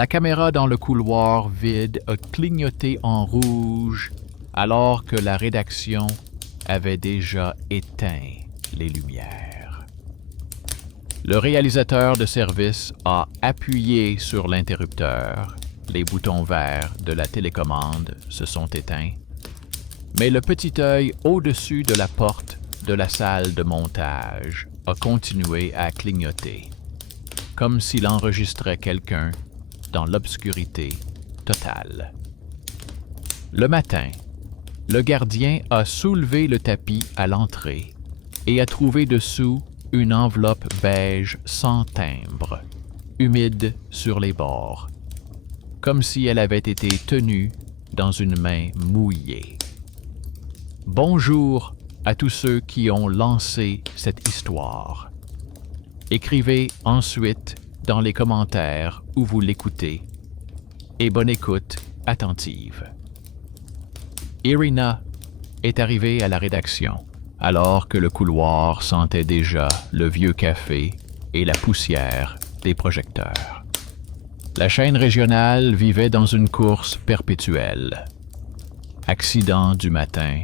La caméra dans le couloir vide a clignoté en rouge alors que la rédaction avait déjà éteint les lumières. Le réalisateur de service a appuyé sur l'interrupteur. Les boutons verts de la télécommande se sont éteints, mais le petit œil au-dessus de la porte de la salle de montage a continué à clignoter, comme s'il enregistrait quelqu'un dans l'obscurité totale. Le matin, le gardien a soulevé le tapis à l'entrée et a trouvé dessous une enveloppe beige sans timbre, humide sur les bords, comme si elle avait été tenue dans une main mouillée. Bonjour à tous ceux qui ont lancé cette histoire. Écrivez ensuite dans les commentaires où vous l'écoutez et bonne écoute attentive. Irina est arrivée à la rédaction alors que le couloir sentait déjà le vieux café et la poussière des projecteurs. La chaîne régionale vivait dans une course perpétuelle. Accident du matin,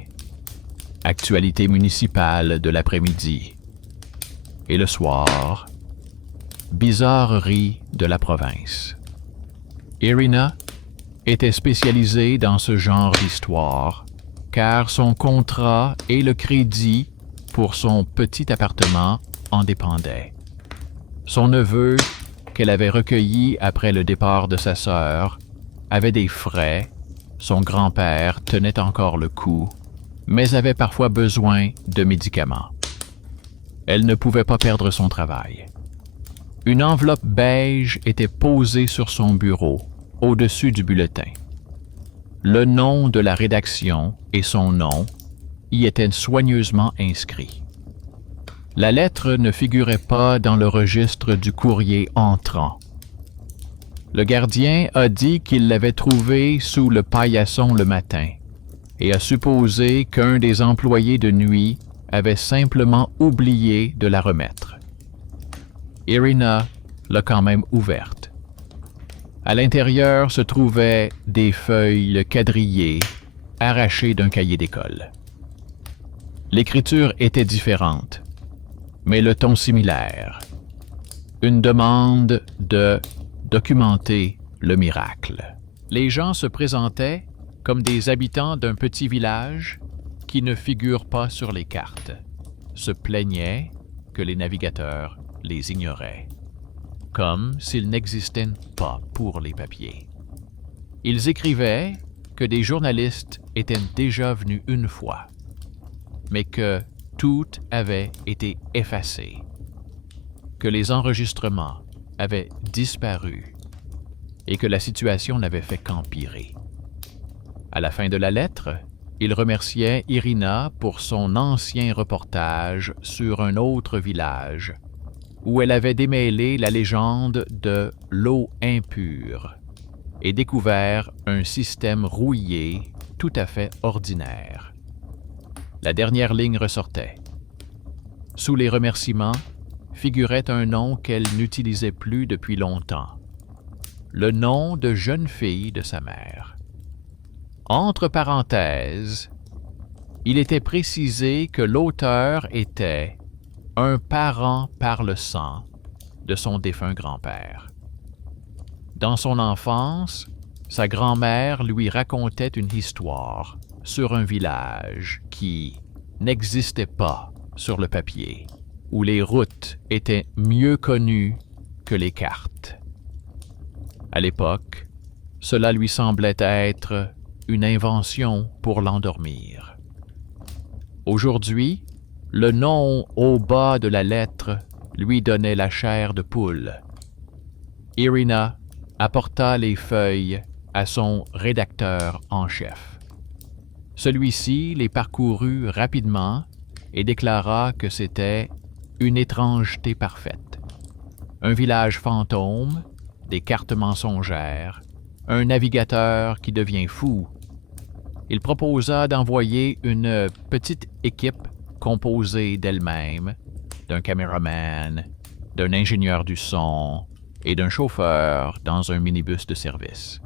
actualité municipale de l'après-midi, et le soir, bizarrerie de la province. Irina était spécialisée dans ce genre d'histoire, car son contrat et le crédit pour son petit appartement en dépendaient. Son neveu, qu'elle avait recueilli après le départ de sa sœur, avait des frais, son grand-père tenait encore le coup, mais avait parfois besoin de médicaments. Elle ne pouvait pas perdre son travail. Une enveloppe beige était posée sur son bureau, au-dessus du bulletin. Le nom de la rédaction et son nom y étaient soigneusement inscrits. La lettre ne figurait pas dans le registre du courrier entrant. Le gardien a dit qu'il l'avait trouvée sous le paillasson le matin et a supposé qu'un des employés de nuit avait simplement oublié de la remettre. Irina l'a quand même ouverte. À l'intérieur se trouvaient des feuilles quadrillées arrachées d'un cahier d'école. L'écriture était différente, mais le ton similaire. Une demande de documenter le miracle. Les gens se présentaient comme des habitants d'un petit village qui ne figurent pas sur les cartes, se plaignaient que les navigateurs les ignoraient, comme s'ils n'existaient pas pour les papiers. Ils écrivaient que des journalistes étaient déjà venus une fois, mais que tout avait été effacé, que les enregistrements avaient disparu et que la situation n'avait fait qu'empirer. À la fin de la lettre, il remerciait Irina pour son ancien reportage sur un autre village où elle avait démêlé la légende de l'eau impure et découvert un système rouillé tout à fait ordinaire. La dernière ligne ressortait. Sous les remerciements figurait un nom qu'elle n'utilisait plus depuis longtemps, le nom de jeune fille de sa mère. Entre parenthèses, il était précisé que l'auteur était un parent par le sang de son défunt grand-père. Dans son enfance, sa grand-mère lui racontait une histoire sur un village qui n'existait pas sur le papier, où les routes étaient mieux connues que les cartes. À l'époque, cela lui semblait être une invention pour l'endormir. Aujourd'hui, le nom au bas de la lettre lui donnait la chair de poule. Irina apporta les feuilles à son rédacteur en chef. Celui-ci les parcourut rapidement et déclara que c'était une étrangeté parfaite. Un village fantôme, des cartes mensongères, un navigateur qui devient fou. Il proposa d'envoyer une petite équipe composée d'elle-même, d'un caméraman, d'un ingénieur du son et d'un chauffeur dans un minibus de service.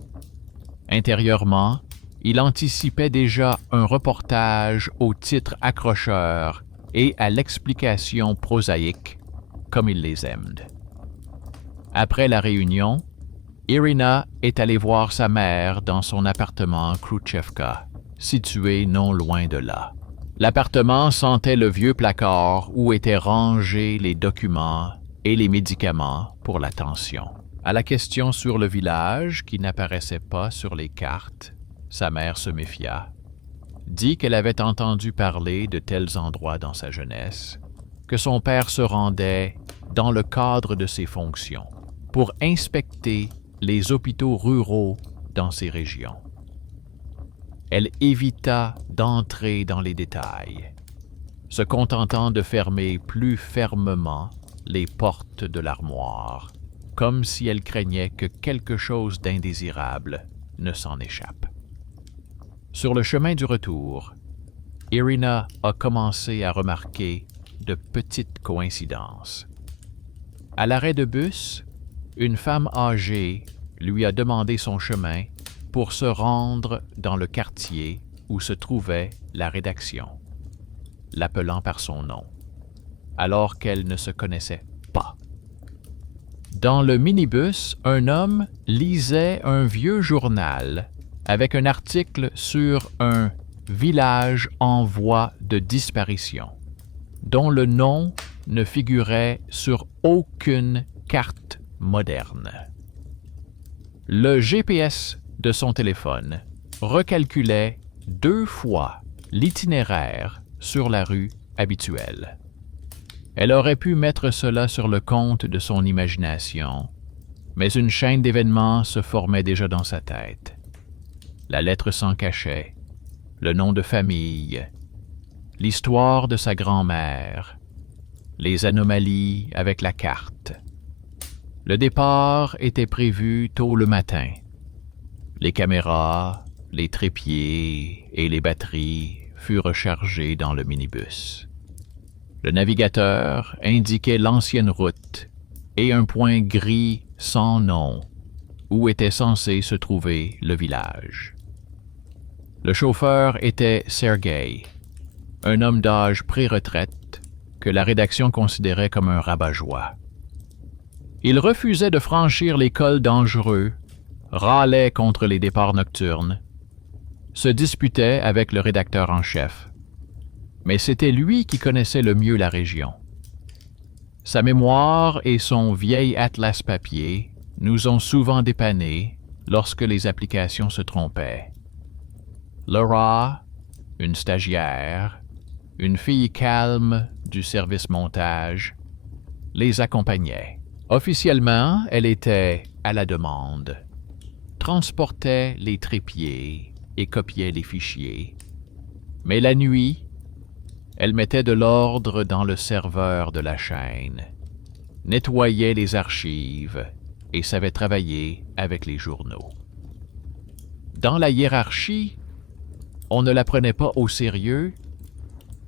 Intérieurement, il anticipait déjà un reportage au titre accrocheur et à l'explication prosaïque, comme il les aime. Après la réunion, Irina est allée voir sa mère dans son appartement Khrouchtchevka, situé non loin de là. L'appartement sentait le vieux placard où étaient rangés les documents et les médicaments pour la tension. À la question sur le village, qui n'apparaissait pas sur les cartes, sa mère se méfia, dit qu'elle avait entendu parler de tels endroits dans sa jeunesse, que son père se rendait dans le cadre de ses fonctions pour inspecter les hôpitaux ruraux dans ces régions. Elle évita d'entrer dans les détails, se contentant de fermer plus fermement les portes de l'armoire, comme si elle craignait que quelque chose d'indésirable ne s'en échappe. Sur le chemin du retour, Irina a commencé à remarquer de petites coïncidences. À l'arrêt de bus, une femme âgée lui a demandé son chemin pour se rendre dans le quartier où se trouvait la rédaction, l'appelant par son nom, alors qu'elle ne se connaissait pas. Dans le minibus, un homme lisait un vieux journal avec un article sur un village en voie de disparition, dont le nom ne figurait sur aucune carte moderne. Le GPS de son téléphone recalculait 2 fois l'itinéraire sur la rue habituelle. Elle aurait pu mettre cela sur le compte de son imagination, mais une chaîne d'événements se formait déjà dans sa tête. La lettre sans cachet, le nom de famille, l'histoire de sa grand-mère, les anomalies avec la carte. Le départ était prévu tôt le matin. Les caméras, les trépieds et les batteries furent rechargés dans le minibus. Le navigateur indiquait l'ancienne route et un point gris sans nom où était censé se trouver le village. Le chauffeur était Sergei, un homme d'âge pré-retraite que la rédaction considérait comme un rabat-joie. Il refusait de franchir les cols dangereux, râlait contre les départs nocturnes, se disputait avec le rédacteur en chef. Mais c'était lui qui connaissait le mieux la région. Sa mémoire et son vieil atlas papier nous ont souvent dépannés lorsque les applications se trompaient. Laura, une stagiaire, une fille calme du service montage, les accompagnait. Officiellement, elle était à la demande, transportait les trépieds et copiait les fichiers. Mais la nuit, elle mettait de l'ordre dans le serveur de la chaîne, nettoyait les archives et savait travailler avec les journaux. Dans la hiérarchie, on ne la prenait pas au sérieux,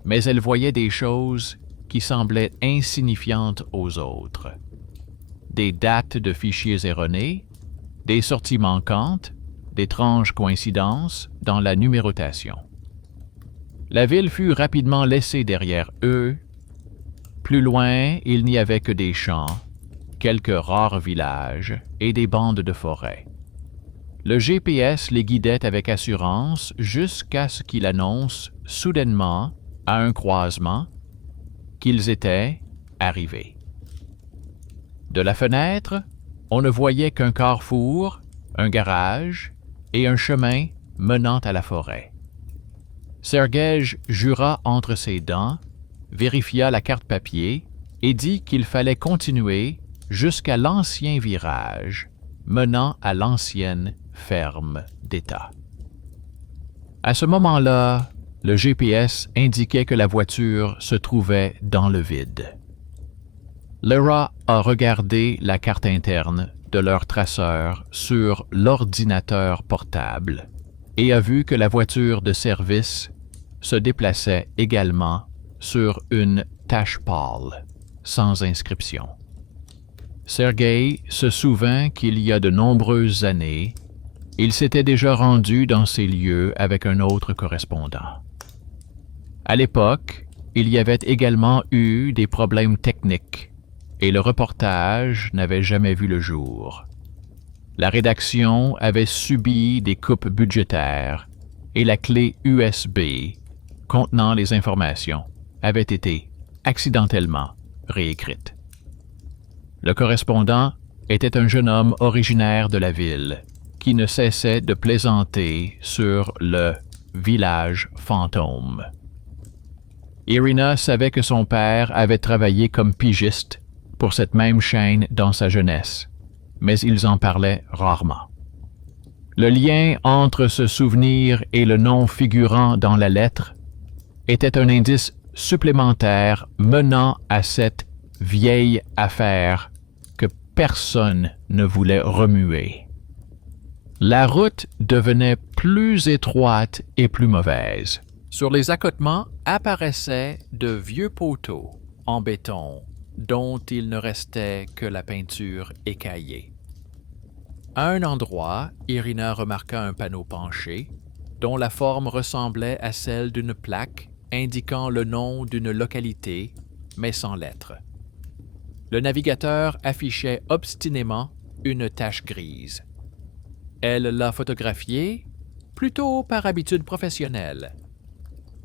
mais elle voyait des choses qui semblaient insignifiantes aux autres. Des dates de fichiers erronés, des sorties manquantes, d'étranges coïncidences dans la numérotation. La ville fut rapidement laissée derrière eux. Plus loin, il n'y avait que des champs, quelques rares villages et des bandes de forêt. Le GPS les guidait avec assurance jusqu'à ce qu'il annonce soudainement, à un croisement, qu'ils étaient arrivés. De la fenêtre, on ne voyait qu'un carrefour, un garage et un chemin menant à la forêt. Sergej jura entre ses dents, vérifia la carte papier et dit qu'il fallait continuer jusqu'à l'ancien virage menant à l'ancienne ferme d'État. À ce moment-là, le GPS indiquait que la voiture se trouvait dans le vide. Laura a regardé la carte interne de leur traceur sur l'ordinateur portable et a vu que la voiture de service se déplaçait également sur une tache pâle, sans inscription. Sergei se souvint qu'il y a de nombreuses années, il s'était déjà rendu dans ces lieux avec un autre correspondant. À l'époque, il y avait également eu des problèmes techniques et le reportage n'avait jamais vu le jour. La rédaction avait subi des coupes budgétaires et la clé USB contenant les informations avait été accidentellement réécrite. Le correspondant était un jeune homme originaire de la ville qui ne cessait de plaisanter sur le village fantôme. Irina savait que son père avait travaillé comme pigiste pour cette même chaîne dans sa jeunesse, mais ils en parlaient rarement. Le lien entre ce souvenir et le nom figurant dans la lettre était un indice supplémentaire menant à cette vieille affaire que personne ne voulait remuer. La route devenait plus étroite et plus mauvaise. Sur les accotements apparaissaient de vieux poteaux en béton dont il ne restait que la peinture écaillée. À un endroit, Irina remarqua un panneau penché dont la forme ressemblait à celle d'une plaque indiquant le nom d'une localité, mais sans lettres. Le navigateur affichait obstinément une tache grise. Elle l'a photographiée, plutôt par habitude professionnelle.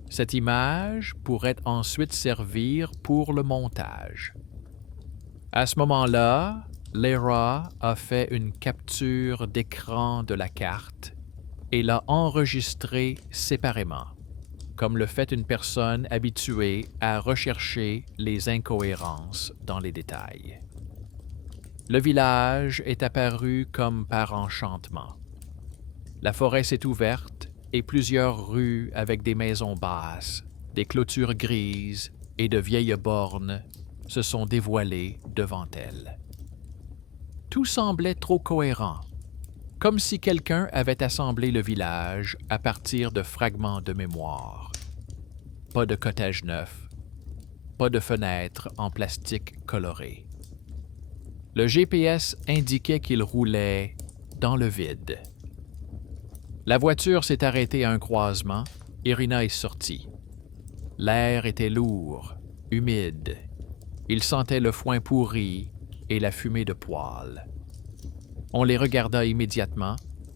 Cette image pourrait ensuite servir pour le montage. À ce moment-là, Lera a fait une capture d'écran de la carte et l'a enregistrée séparément, comme le fait une personne habituée à rechercher les incohérences dans les détails. Le village est apparu comme par enchantement. La forêt s'est ouverte et plusieurs rues avec des maisons basses, des clôtures grises et de vieilles bornes se sont dévoilées devant elle. Tout semblait trop cohérent, comme si quelqu'un avait assemblé le village à partir de fragments de mémoire. Pas de cottage neuf, pas de fenêtres en plastique coloré. Le GPS indiquait qu'il roulait dans le vide. La voiture s'est arrêtée à un croisement. Irina est sortie. L'air était lourd, humide. Il sentait le foin pourri et la fumée de poêle. On les regarda immédiatement,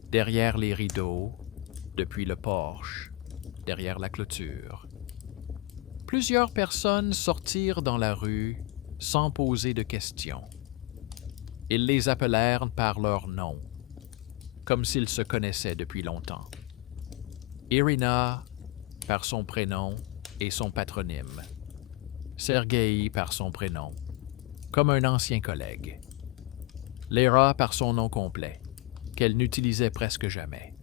derrière les rideaux, depuis le porche, derrière la clôture. Plusieurs personnes sortirent dans la rue sans poser de questions. Ils les appelèrent par leur nom, comme s'ils se connaissaient depuis longtemps. Irina par son prénom et son patronyme. Sergei par son prénom, comme un ancien collègue. Lera par son nom complet, qu'elle n'utilisait presque jamais.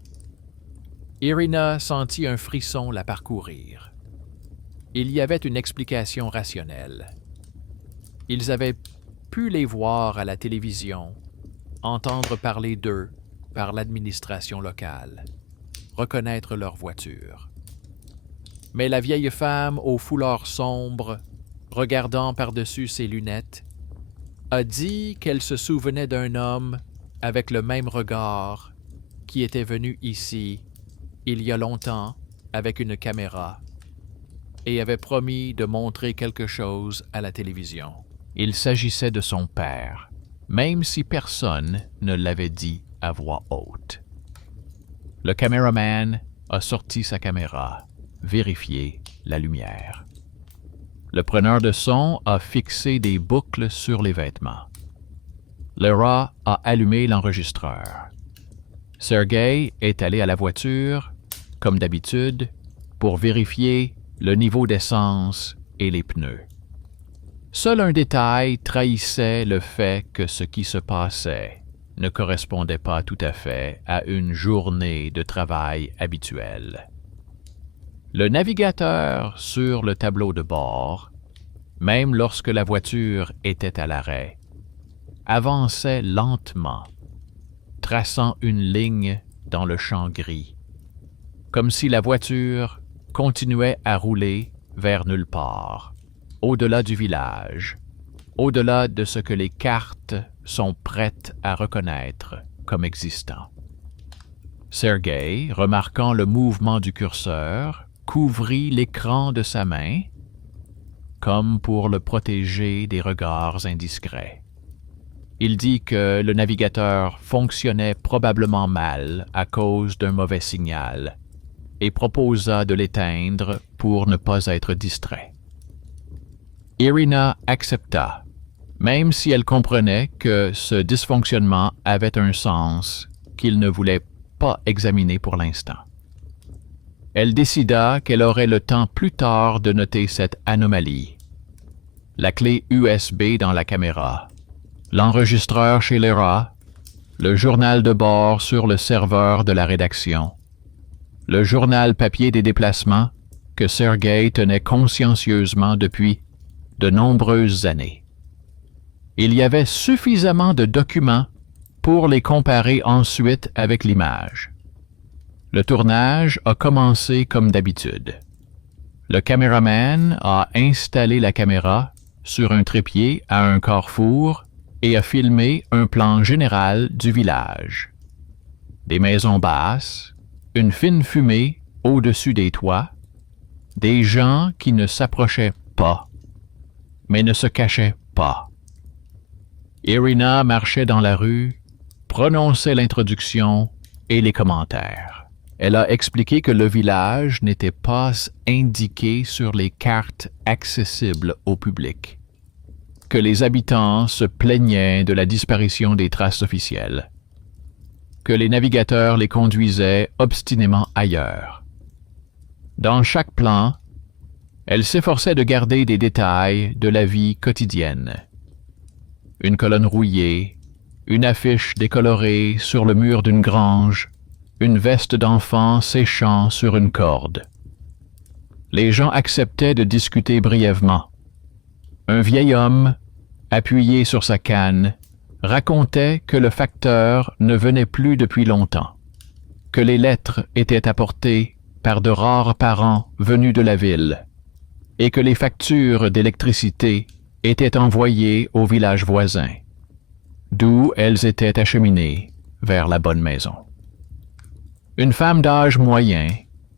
Irina sentit un frisson la parcourir. Il y avait une explication rationnelle. Ils avaient pu les voir à la télévision, entendre parler d'eux par l'administration locale, reconnaître leur voiture. Mais la vieille femme au foulard sombre, regardant par-dessus ses lunettes, a dit qu'elle se souvenait d'un homme avec le même regard qui était venu ici il y a longtemps avec une caméra et avait promis de montrer quelque chose à la télévision. Il s'agissait de son père, même si personne ne l'avait dit à voix haute. Le caméraman a sorti sa caméra, vérifié la lumière. Le preneur de son a fixé des boucles sur les vêtements. Lera a allumé l'enregistreur. Sergei est allé à la voiture, comme d'habitude, pour vérifier le niveau d'essence et les pneus. Seul un détail trahissait le fait que ce qui se passait ne correspondait pas tout à fait à une journée de travail habituelle. Le navigateur sur le tableau de bord, même lorsque la voiture était à l'arrêt, avançait lentement, traçant une ligne dans le champ gris, comme si la voiture continuait à rouler vers nulle part, au-delà du village, au-delà de ce que les cartes sont prêtes à reconnaître comme existant. Sergei, remarquant le mouvement du curseur, couvrit l'écran de sa main, comme pour le protéger des regards indiscrets. Il dit que le navigateur fonctionnait probablement mal à cause d'un mauvais signal et proposa de l'éteindre pour ne pas être distrait. Irina accepta, même si elle comprenait que ce dysfonctionnement avait un sens qu'il ne voulait pas examiner pour l'instant. Elle décida qu'elle aurait le temps plus tard de noter cette anomalie. La clé USB dans la caméra, l'enregistreur chez Lyra, le journal de bord sur le serveur de la rédaction, le journal papier des déplacements que Sergei tenait consciencieusement depuis de nombreuses années. Il y avait suffisamment de documents pour les comparer ensuite avec l'image. Le tournage a commencé comme d'habitude. Le caméraman a installé la caméra sur un trépied à un carrefour et a filmé un plan général du village. Des maisons basses, une fine fumée au-dessus des toits, des gens qui ne s'approchaient pas, mais ne se cachaient pas. Irina marchait dans la rue, prononçait l'introduction et les commentaires. Elle a expliqué que le village n'était pas indiqué sur les cartes accessibles au public, que les habitants se plaignaient de la disparition des traces officielles, que les navigateurs les conduisaient obstinément ailleurs. Dans chaque plan, elle s'efforçait de garder des détails de la vie quotidienne. Une colonne rouillée, une affiche décolorée sur le mur d'une grange, une veste d'enfant séchant sur une corde. Les gens acceptaient de discuter brièvement. Un vieil homme, appuyé sur sa canne, racontait que le facteur ne venait plus depuis longtemps, que les lettres étaient apportées par de rares parents venus de la ville, et que les factures d'électricité étaient envoyées au village voisin, d'où elles étaient acheminées vers la bonne maison. Une femme d'âge moyen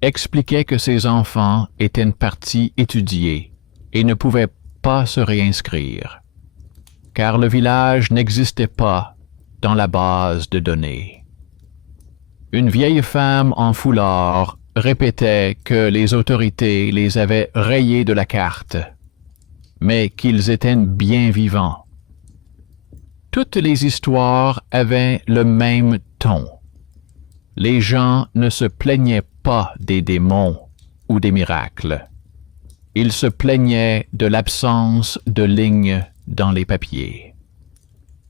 expliquait que ses enfants étaient partis étudier et ne pouvaient pas se réinscrire, car le village n'existait pas dans la base de données. Une vieille femme en foulard répétait que les autorités les avaient rayés de la carte, mais qu'ils étaient bien vivants. Toutes les histoires avaient le même ton. Les gens ne se plaignaient pas des démons ou des miracles. Ils se plaignaient de l'absence de lignes dans les papiers.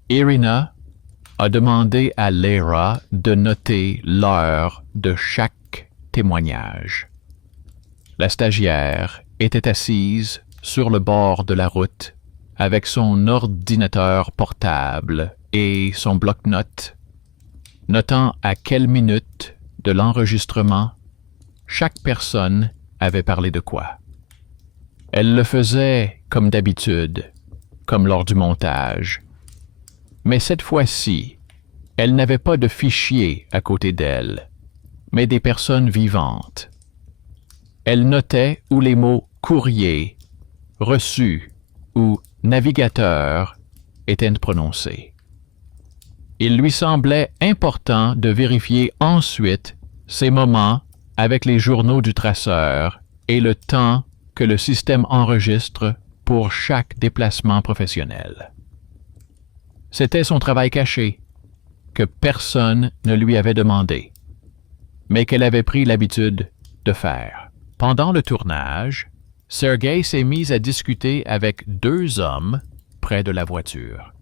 Irina a demandé à Lyra de noter l'heure de chaque témoignage. La stagiaire était assise sur le bord de la route avec son ordinateur portable et son bloc-notes, notant à quelle minute de l'enregistrement chaque personne avait parlé de quoi. Elle le faisait comme d'habitude, comme lors du montage. Mais cette fois-ci, elle n'avait pas de fichier à côté d'elle, mais des personnes vivantes. Elle notait où les mots « courrier », « reçu » ou « navigateur » étaient prononcés. Il lui semblait important de vérifier ensuite ces moments avec les journaux du traceur et le temps que le système enregistre pour chaque déplacement professionnel. C'était son travail caché, que personne ne lui avait demandé, mais qu'elle avait pris l'habitude de faire. Pendant le tournage, Sergei s'est mis à discuter avec deux hommes près de la voiture.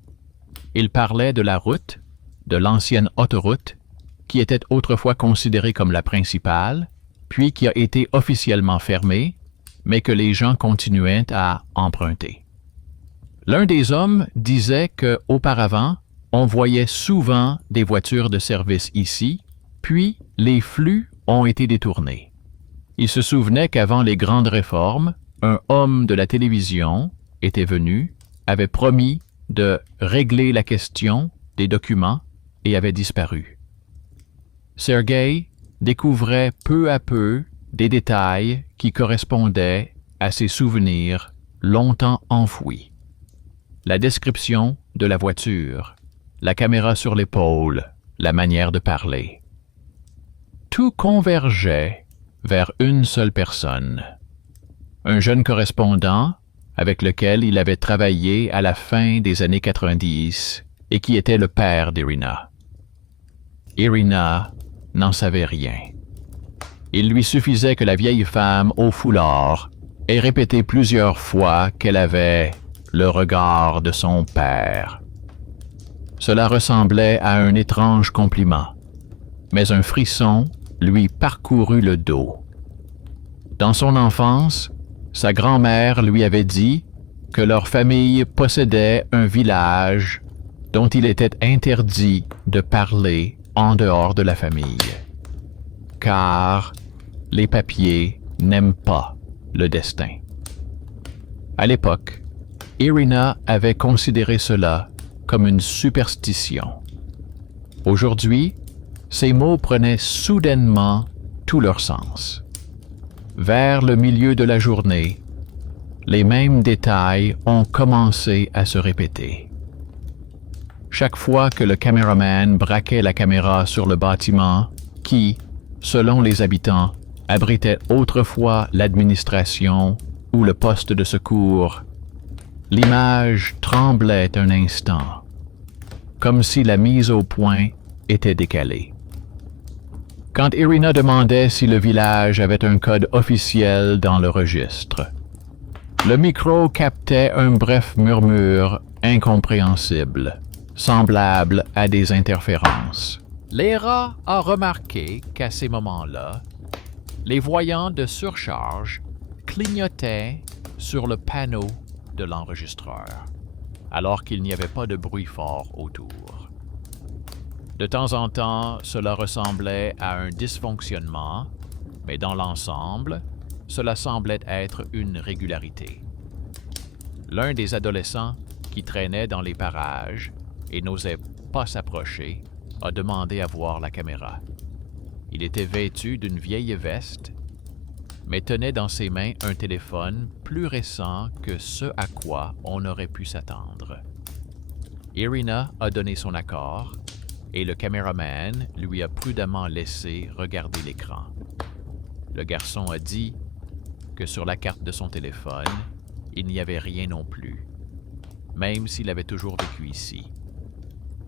Il parlait de la route, de l'ancienne autoroute, qui était autrefois considérée comme la principale, puis qui a été officiellement fermée, mais que les gens continuaient à emprunter. L'un des hommes disait qu'auparavant, on voyait souvent des voitures de service ici, puis les flux ont été détournés. Il se souvenait qu'avant les grandes réformes, un homme de la télévision était venu avait promis de régler la question des documents et avait disparu. Sergei découvrait peu à peu des détails qui correspondaient à ses souvenirs longtemps enfouis. La description de la voiture, la caméra sur l'épaule, la manière de parler. Tout convergeait vers une seule personne. Un jeune correspondant avec lequel il avait travaillé à la fin des années 90 et qui était le père d'Irina. Irina n'en savait rien. Il lui suffisait que la vieille femme au foulard ait répété plusieurs fois qu'elle avait le regard de son père. Cela ressemblait à un étrange compliment, mais un frisson lui parcourut le dos. Dans son enfance, sa grand-mère lui avait dit que leur famille possédait un village dont il était interdit de parler en dehors de la famille, car les papiers n'aiment pas le destin. À l'époque, Irina avait considéré cela comme une superstition. Aujourd'hui, ces mots prenaient soudainement tout leur sens. Vers le milieu de la journée, les mêmes détails ont commencé à se répéter. Chaque fois que le caméraman braquait la caméra sur le bâtiment qui, selon les habitants, abritait autrefois l'administration ou le poste de secours, l'image tremblait un instant, comme si la mise au point était décalée. Quand Irina demandait si le village avait un code officiel dans le registre, le micro captait un bref murmure incompréhensible, semblable à des interférences. Léra a remarqué qu'à ces moments-là, les voyants de surcharge clignotaient sur le panneau de l'enregistreur, alors qu'il n'y avait pas de bruit fort autour. De temps en temps, cela ressemblait à un dysfonctionnement, mais dans l'ensemble, cela semblait être une régularité. L'un des adolescents qui traînait dans les parages et n'osait pas s'approcher a demandé à voir la caméra. Il était vêtu d'une vieille veste, mais tenait dans ses mains un téléphone plus récent que ce à quoi on aurait pu s'attendre. Irina a donné son accord et le caméraman lui a prudemment laissé regarder l'écran. Le garçon a dit que sur la carte de son téléphone, il n'y avait rien non plus, même s'il avait toujours vécu ici.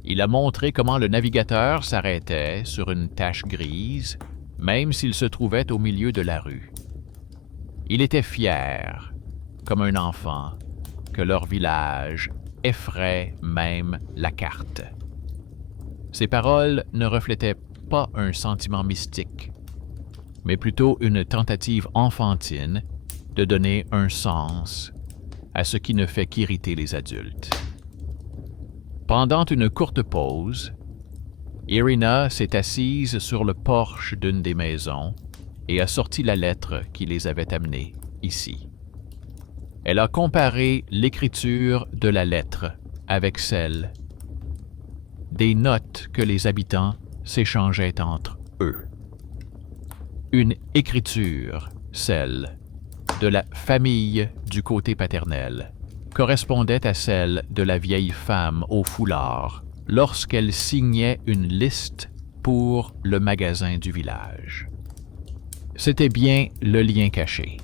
Il a montré comment le navigateur s'arrêtait sur une tache grise, même s'il se trouvait au milieu de la rue. Il était fier, comme un enfant, que leur village effraie même la carte. Ces paroles ne reflétaient pas un sentiment mystique, mais plutôt une tentative enfantine de donner un sens à ce qui ne fait qu'irriter les adultes. Pendant une courte pause, Irina s'est assise sur le porche d'une des maisons et a sorti la lettre qui les avait amenés ici. Elle a comparé l'écriture de la lettre avec celle des notes que les habitants s'échangeaient entre eux. Une écriture, celle de la famille du côté paternel, correspondait à celle de la vieille femme au foulard lorsqu'elle signait une liste pour le magasin du village. C'était bien le lien caché.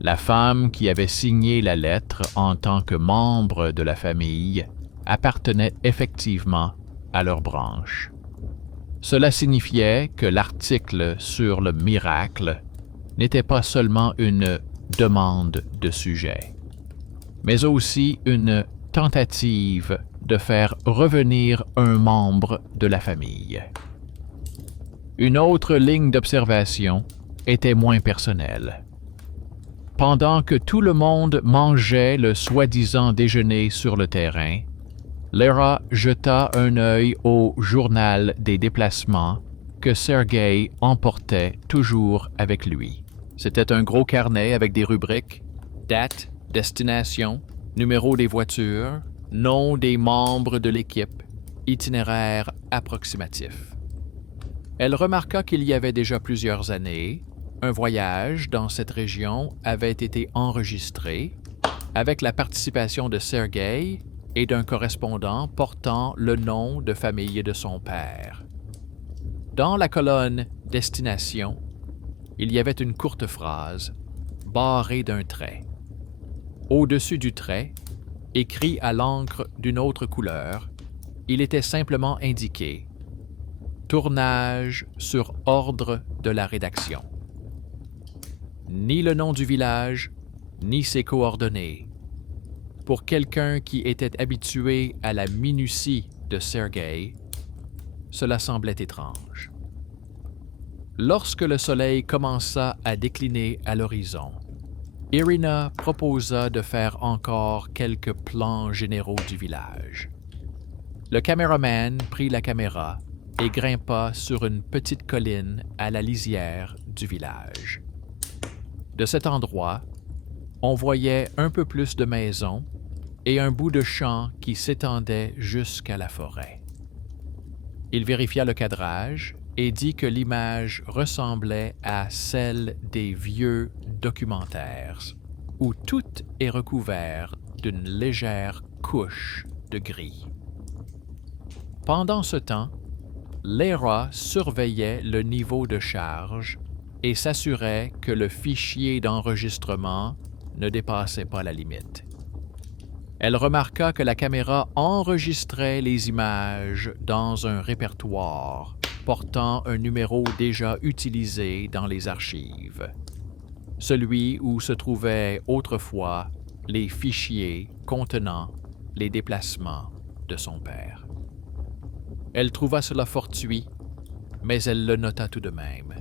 La femme qui avait signé la lettre en tant que membre de la famille appartenait effectivement à leur branche. Cela signifiait que l'article sur le miracle n'était pas seulement une demande de sujet, mais aussi une tentative de faire revenir un membre de la famille. Une autre ligne d'observation était moins personnelle. Pendant que tout le monde mangeait le soi-disant déjeuner sur le terrain, Léra jeta un œil au journal des déplacements que Sergei emportait toujours avec lui. C'était un gros carnet avec des rubriques, date, destination, Numéro des voitures, nom des membres de l'équipe, itinéraire approximatif. Elle remarqua qu'il y avait déjà plusieurs années, un voyage dans cette région avait été enregistré avec la participation de Sergei et d'un correspondant portant le nom de famille de son père. Dans la colonne « Destination », il y avait une courte phrase, barrée d'un trait. Au-dessus du trait, écrit à l'encre d'une autre couleur, il était simplement indiqué « Tournage sur ordre de la rédaction ». Ni le nom du village, ni ses coordonnées. Pour quelqu'un qui était habitué à la minutie de Sergei, cela semblait étrange. Lorsque le soleil commença à décliner à l'horizon, Irina proposa de faire encore quelques plans généraux du village. Le caméraman prit la caméra et grimpa sur une petite colline à la lisière du village. De cet endroit, on voyait un peu plus de maisons et un bout de champ qui s'étendait jusqu'à la forêt. Il vérifia le cadrage et dit que l'image ressemblait à celle des vieux documentaires, où tout est recouvert d'une légère couche de gris. Pendant ce temps, Lera surveillait le niveau de charge et s'assurait que le fichier d'enregistrement ne dépassait pas la limite. Elle remarqua que la caméra enregistrait les images dans un répertoire portant un numéro déjà utilisé dans les archives, celui où se trouvaient autrefois les fichiers contenant les déplacements de son père. Elle trouva cela fortuit, mais elle le nota tout de même.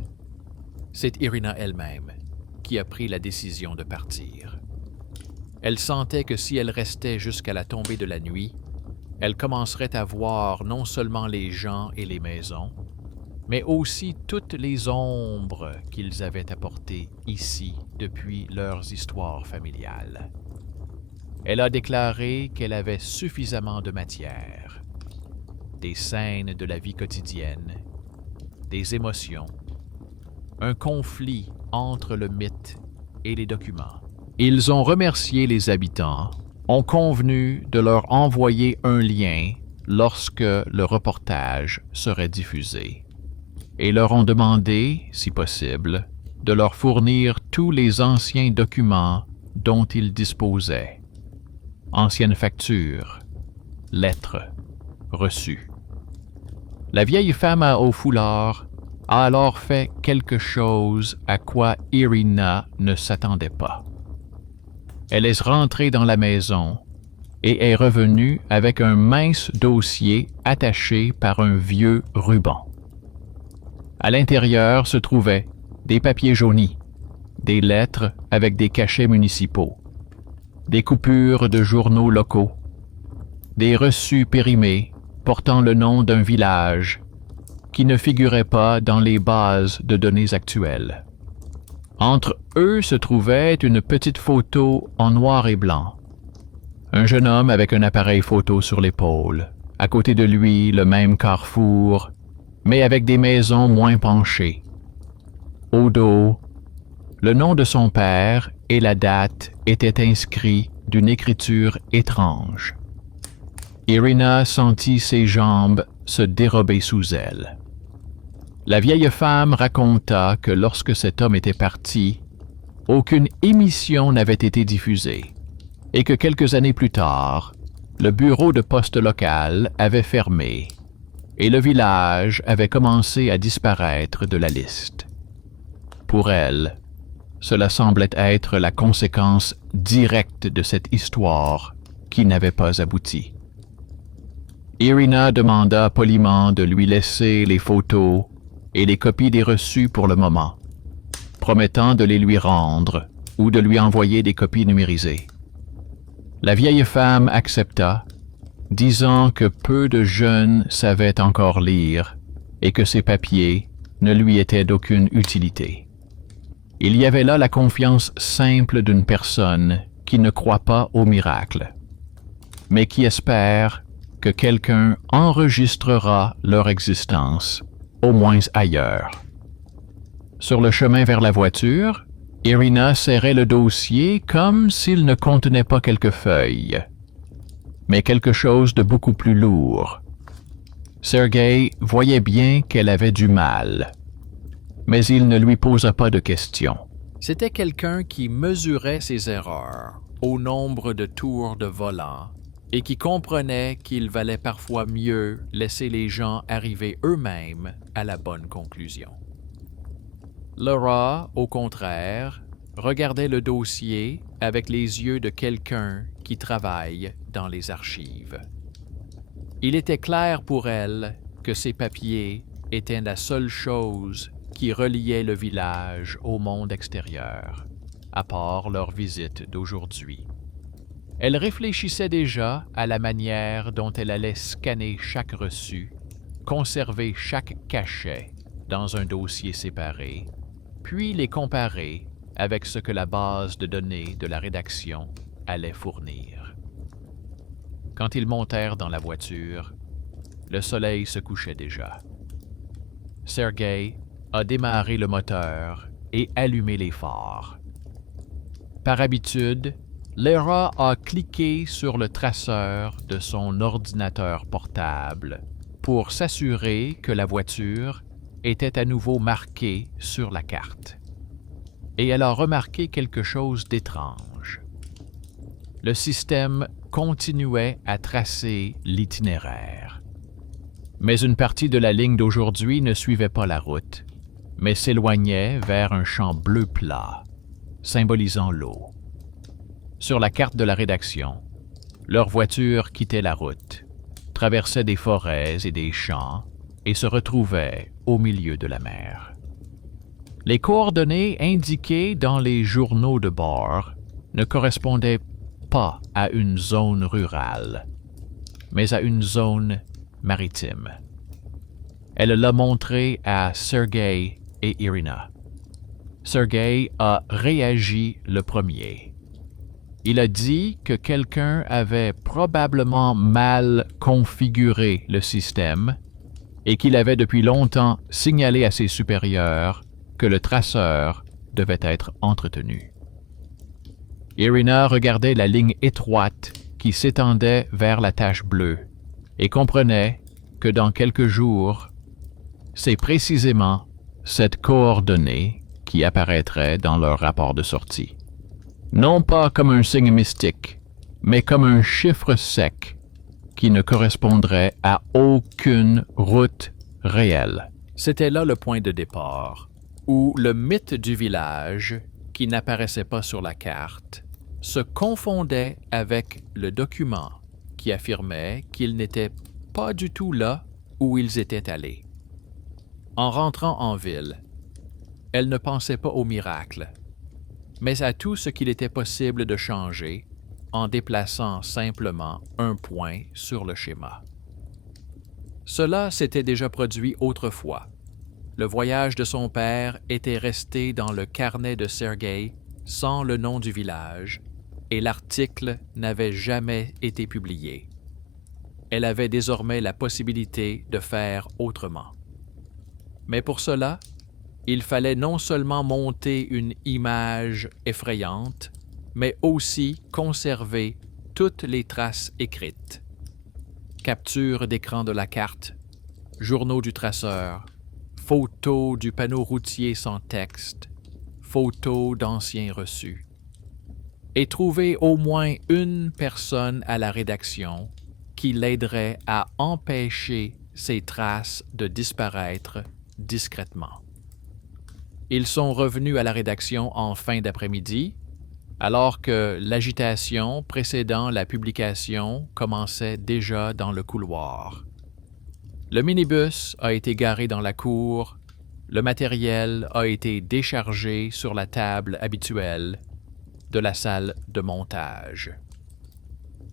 C'est Irina elle-même qui a pris la décision de partir. Elle sentait que si elle restait jusqu'à la tombée de la nuit, elle commencerait à voir non seulement les gens et les maisons, mais aussi toutes les ombres qu'ils avaient apportées ici depuis leurs histoires familiales. Elle a déclaré qu'elle avait suffisamment de matière, des scènes de la vie quotidienne, des émotions, un conflit entre le mythe et les documents. Ils ont remercié les habitants, ont convenu de leur envoyer un lien lorsque le reportage serait diffusé, et leur ont demandé, si possible, de leur fournir tous les anciens documents dont ils disposaient. Anciennes factures, lettres, reçus. La vieille femme au foulard a alors fait quelque chose à quoi Irina ne s'attendait pas. Elle est rentrée dans la maison et est revenue avec un mince dossier attaché par un vieux ruban. À l'intérieur se trouvaient des papiers jaunis, des lettres avec des cachets municipaux, des coupures de journaux locaux, des reçus périmés portant le nom d'un village qui ne figurait pas dans les bases de données actuelles. Entre eux se trouvait une petite photo en noir et blanc. Un jeune homme avec un appareil photo sur l'épaule. À côté de lui, le même carrefour, mais avec des maisons moins penchées. Au dos, le nom de son père et la date étaient inscrits d'une écriture étrange. Irina sentit ses jambes se dérober sous elle. La vieille femme raconta que lorsque cet homme était parti, aucune émission n'avait été diffusée et que quelques années plus tard, le bureau de poste local avait fermé et le village avait commencé à disparaître de la liste. Pour elle, cela semblait être la conséquence directe de cette histoire qui n'avait pas abouti. Irina demanda poliment de lui laisser les photos et les copies des reçus pour le moment, promettant de les lui rendre ou de lui envoyer des copies numérisées. La vieille femme accepta, disant que peu de jeunes savaient encore lire et que ces papiers ne lui étaient d'aucune utilité. Il y avait là la confiance simple d'une personne qui ne croient pas au miracle, mais qui espèrent que quelqu'un enregistrera leur existence, au moins ailleurs. Sur le chemin vers la voiture, Irina serrait le dossier comme s'il ne contenait pas quelques feuilles, mais quelque chose de beaucoup plus lourd. Sergei voyait bien qu'elle avait du mal, mais il ne lui posa pas de questions. C'était quelqu'un qui mesurait ses erreurs au nombre de tours de volant et qui comprenait qu'il valait parfois mieux laisser les gens arriver eux-mêmes à la bonne conclusion. Laura, au contraire, regardait le dossier avec les yeux de quelqu'un qui travaille dans les archives. Il était clair pour elle que ces papiers étaient la seule chose qui reliait le village au monde extérieur, à part leur visite d'aujourd'hui. Elle réfléchissait déjà à la manière dont elle allait scanner chaque reçu, conserver chaque cachet dans un dossier séparé, puis les comparer avec ce que la base de données de la rédaction allait fournir. Quand ils montèrent dans la voiture, le soleil se couchait déjà. Sergei a démarré le moteur et allumé les phares. Par habitude, Laura a cliqué sur le traceur de son ordinateur portable pour s'assurer que la voiture était à nouveau marquée sur la carte. Et elle a remarqué quelque chose d'étrange. Le système continuait à tracer l'itinéraire. Mais une partie de la ligne d'aujourd'hui ne suivait pas la route, mais s'éloignait vers un champ bleu plat, symbolisant l'eau. Sur la carte de la rédaction, leur voiture quittait la route, traversait des forêts et des champs et se retrouvait au milieu de la mer. Les coordonnées indiquées dans les journaux de bord ne correspondaient pas à une zone rurale, mais à une zone maritime. Elle l'a montré à Sergei et Irina. Sergei a réagi le premier. Il a dit que quelqu'un avait probablement mal configuré le système et qu'il avait depuis longtemps signalé à ses supérieurs que le traceur devait être entretenu. Irina regardait la ligne étroite qui s'étendait vers la tache bleue et comprenait que dans quelques jours, c'est précisément cette coordonnée qui apparaîtrait dans leur rapport de sortie. Non pas comme un signe mystique, mais comme un chiffre sec qui ne correspondrait à aucune route réelle. C'était là le point de départ, où le mythe du village, qui n'apparaissait pas sur la carte, se confondait avec le document qui affirmait qu'ils n'étaient pas du tout là où ils étaient allés. En rentrant en ville, elle ne pensait pas au miracle, mais à tout ce qu'il était possible de changer en déplaçant simplement un point sur le schéma. Cela s'était déjà produit autrefois. Le voyage de son père était resté dans le carnet de Sergei sans le nom du village, et l'article n'avait jamais été publié. Elle avait désormais la possibilité de faire autrement. Mais pour cela, il fallait non seulement monter une image effrayante, mais aussi conserver toutes les traces écrites. Capture d'écran de la carte, journaux du traceur, photos du panneau routier sans texte, photos d'anciens reçus. Et trouver au moins une personne à la rédaction qui l'aiderait à empêcher ces traces de disparaître discrètement. Ils sont revenus à la rédaction en fin d'après-midi, alors que l'agitation précédant la publication commençait déjà dans le couloir. Le minibus a été garé dans la cour, le matériel a été déchargé sur la table habituelle de la salle de montage.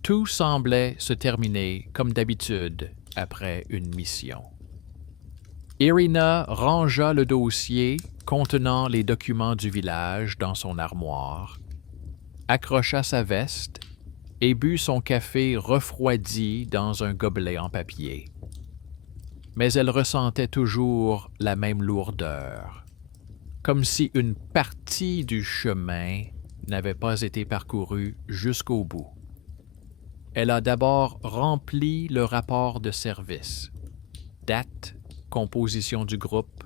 Tout semblait se terminer comme d'habitude après une mission. Irina rangea le dossier contenant les documents du village dans son armoire accrocha sa veste et but son café refroidi dans un gobelet en papier. Mais elle ressentait toujours la même lourdeur, comme si une partie du chemin n'avait pas été parcourue jusqu'au bout. Elle a d'abord rempli le rapport de service, date, composition du groupe,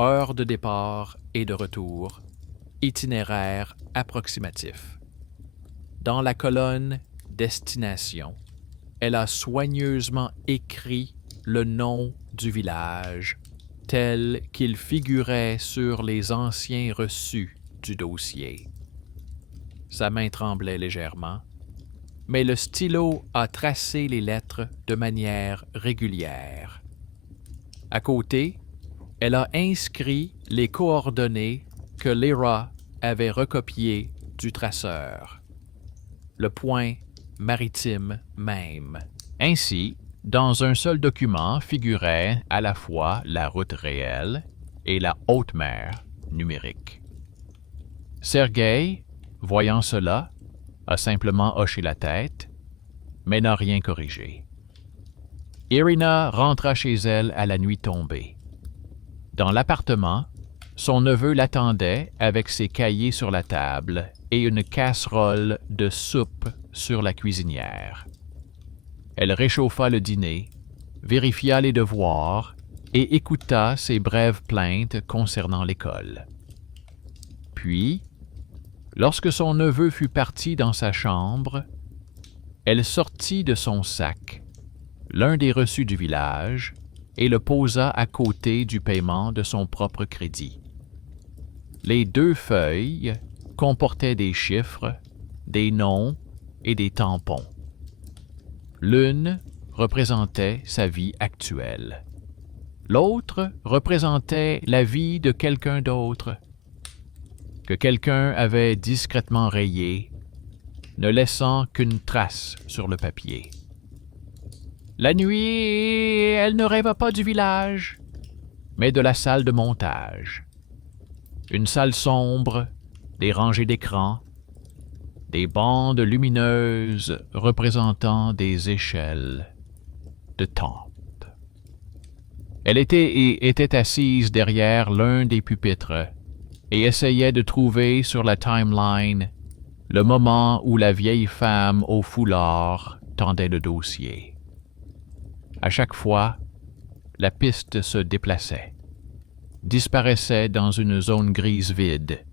heure de départ et de retour, itinéraire approximatif. Dans la colonne « Destination », elle a soigneusement écrit le nom du village tel qu'il figurait sur les anciens reçus du dossier. Sa main tremblait légèrement, mais le stylo a tracé les lettres de manière régulière. À côté, elle a inscrit les coordonnées que Lyra avait recopiées du traceur. Le point maritime même. Ainsi, dans un seul document figurait à la fois la route réelle et la haute mer numérique. Sergueï, voyant cela, a simplement hoché la tête, mais n'a rien corrigé. Irina rentra chez elle à la nuit tombée. Dans l'appartement, son neveu l'attendait avec ses cahiers sur la table et une casserole de soupe sur la cuisinière. Elle réchauffa le dîner, vérifia les devoirs et écouta ses brèves plaintes concernant l'école. Puis, lorsque son neveu fut parti dans sa chambre, elle sortit de son sac l'un des reçus du village et le posa à côté du paiement de son propre crédit. Les 2 feuilles comportaient des chiffres, des noms et des tampons. L'une représentait sa vie actuelle. L'autre représentait la vie de quelqu'un d'autre, que quelqu'un avait discrètement rayé, ne laissant qu'une trace sur le papier. La nuit, elle ne rêva pas du village, mais de la salle de montage. Une salle sombre, des rangées d'écrans, des bandes lumineuses représentant des échelles de tente. Elle était assise derrière l'un des pupitres et essayait de trouver sur la timeline le moment où la vieille femme au foulard tendait le dossier. À chaque fois, la piste se déplaçait, disparaissait dans une zone grise vide,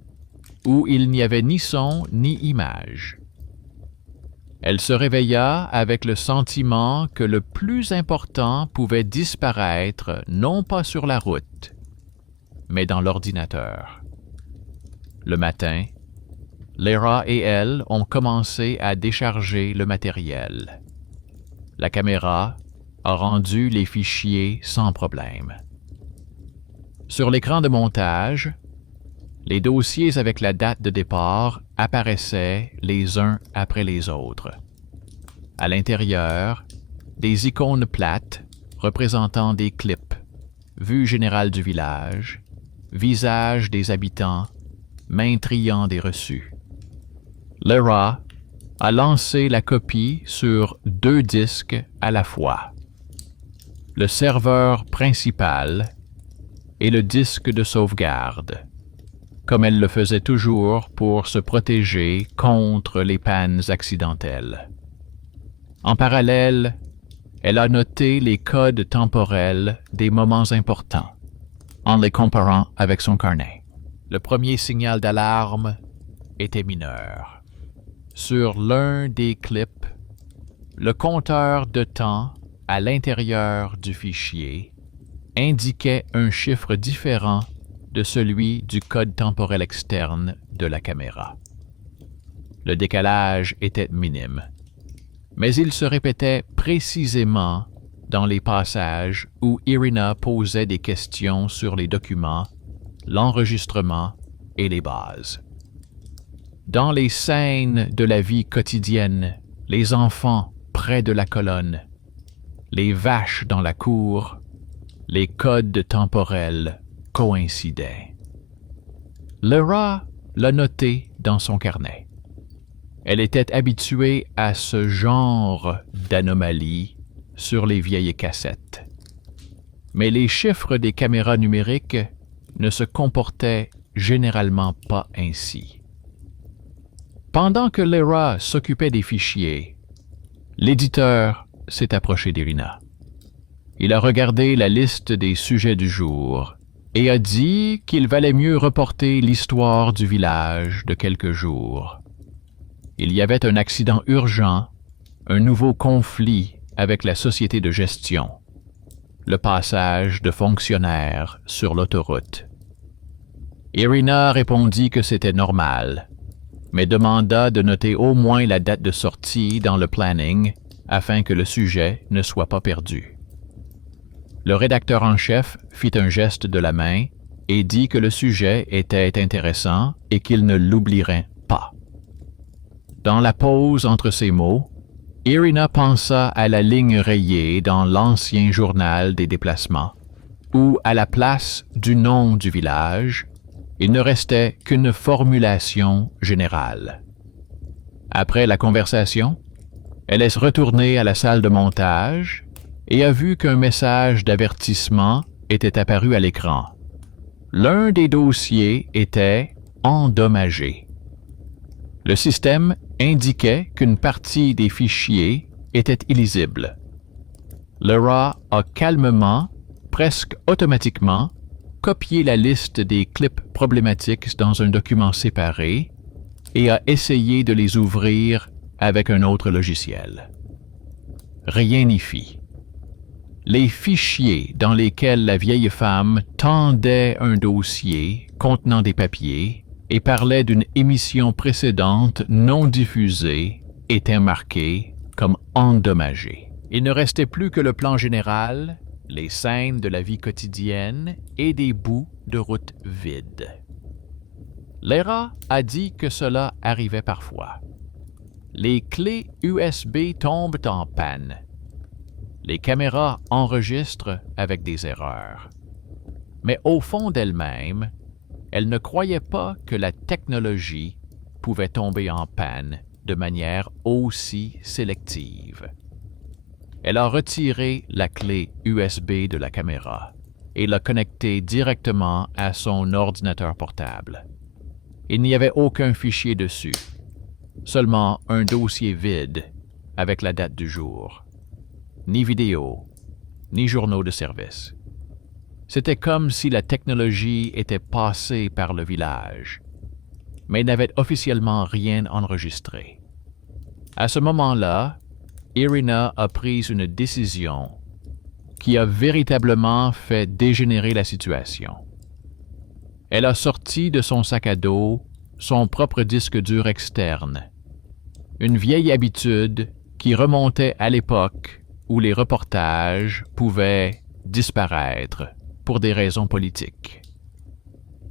où il n'y avait ni son ni image. Elle se réveilla avec le sentiment que le plus important pouvait disparaître non pas sur la route, mais dans l'ordinateur. Le matin, Lyra et elle ont commencé à décharger le matériel. La caméra a rendu les fichiers sans problème. Sur l'écran de montage, les dossiers avec la date de départ apparaissaient les uns après les autres. À l'intérieur, des icônes plates représentant des clips, vue générale du village, visage des habitants, main triant des reçus. Lyra a lancé la copie sur 2 disques à la fois. Le serveur principal et le disque de sauvegarde, comme elle le faisait toujours pour se protéger contre les pannes accidentelles. En parallèle, elle a noté les codes temporels des moments importants, en les comparant avec son carnet. Le premier signal d'alarme était mineur. Sur l'un des clips, le compteur de temps à l'intérieur du fichier indiquait un chiffre différent de celui du code temporel externe de la caméra. Le décalage était minime, mais il se répétait précisément dans les passages où Irina posait des questions sur les documents, l'enregistrement et les bases. Dans les scènes de la vie quotidienne, les enfants près de la colonne, les vaches dans la cour, les codes temporels coïncidaient. Lyra l'a noté dans son carnet. Elle était habituée à ce genre d'anomalie sur les vieilles cassettes. Mais les chiffres des caméras numériques ne se comportaient généralement pas ainsi. Pendant que Lyra s'occupait des fichiers, l'éditeur s'est approché d'Irina. Il a regardé la liste des sujets du jour et a dit qu'il valait mieux reporter l'histoire du village de quelques jours. Il y avait un accident urgent, un nouveau conflit avec la société de gestion, le passage de fonctionnaires sur l'autoroute. Irina répondit que c'était normal, mais demanda de noter au moins la date de sortie dans le planning afin que le sujet ne soit pas perdu. Le rédacteur en chef fit un geste de la main et dit que le sujet était intéressant et qu'il ne l'oublierait pas. Dans la pause entre ces mots, Irina pensa à la ligne rayée dans l'ancien journal des déplacements, où, à la place du nom du village, il ne restait qu'une formulation générale. Après la conversation, elle est retournée à la salle de montage et a vu qu'un message d'avertissement était apparu à l'écran. L'un des dossiers était endommagé. Le système indiquait qu'une partie des fichiers était illisible. Lyra a calmement, presque automatiquement, copié la liste des clips problématiques dans un document séparé et a essayé de les ouvrir avec un autre logiciel. Rien n'y fit. Les fichiers dans lesquels la vieille femme tendait un dossier contenant des papiers et parlait d'une émission précédente non diffusée étaient marqués comme endommagés. Il ne restait plus que le plan général, les scènes de la vie quotidienne et des bouts de route vides. Lyra a dit que cela arrivait parfois. Les clés USB tombent en panne. Les caméras enregistrent avec des erreurs. Mais au fond d'elle-même, elle ne croyait pas que la technologie pouvait tomber en panne de manière aussi sélective. Elle a retiré la clé USB de la caméra et l'a connectée directement à son ordinateur portable. Il n'y avait aucun fichier dessus, seulement un dossier vide avec la date du jour. Ni vidéo, ni journaux de service. C'était comme si la technologie était passée par le village, mais n'avait officiellement rien enregistré. À ce moment-là, Irina a pris une décision qui a véritablement fait dégénérer la situation. Elle a sorti de son sac à dos son propre disque dur externe, une vieille habitude qui remontait à l'époque où les reportages pouvaient disparaître pour des raisons politiques.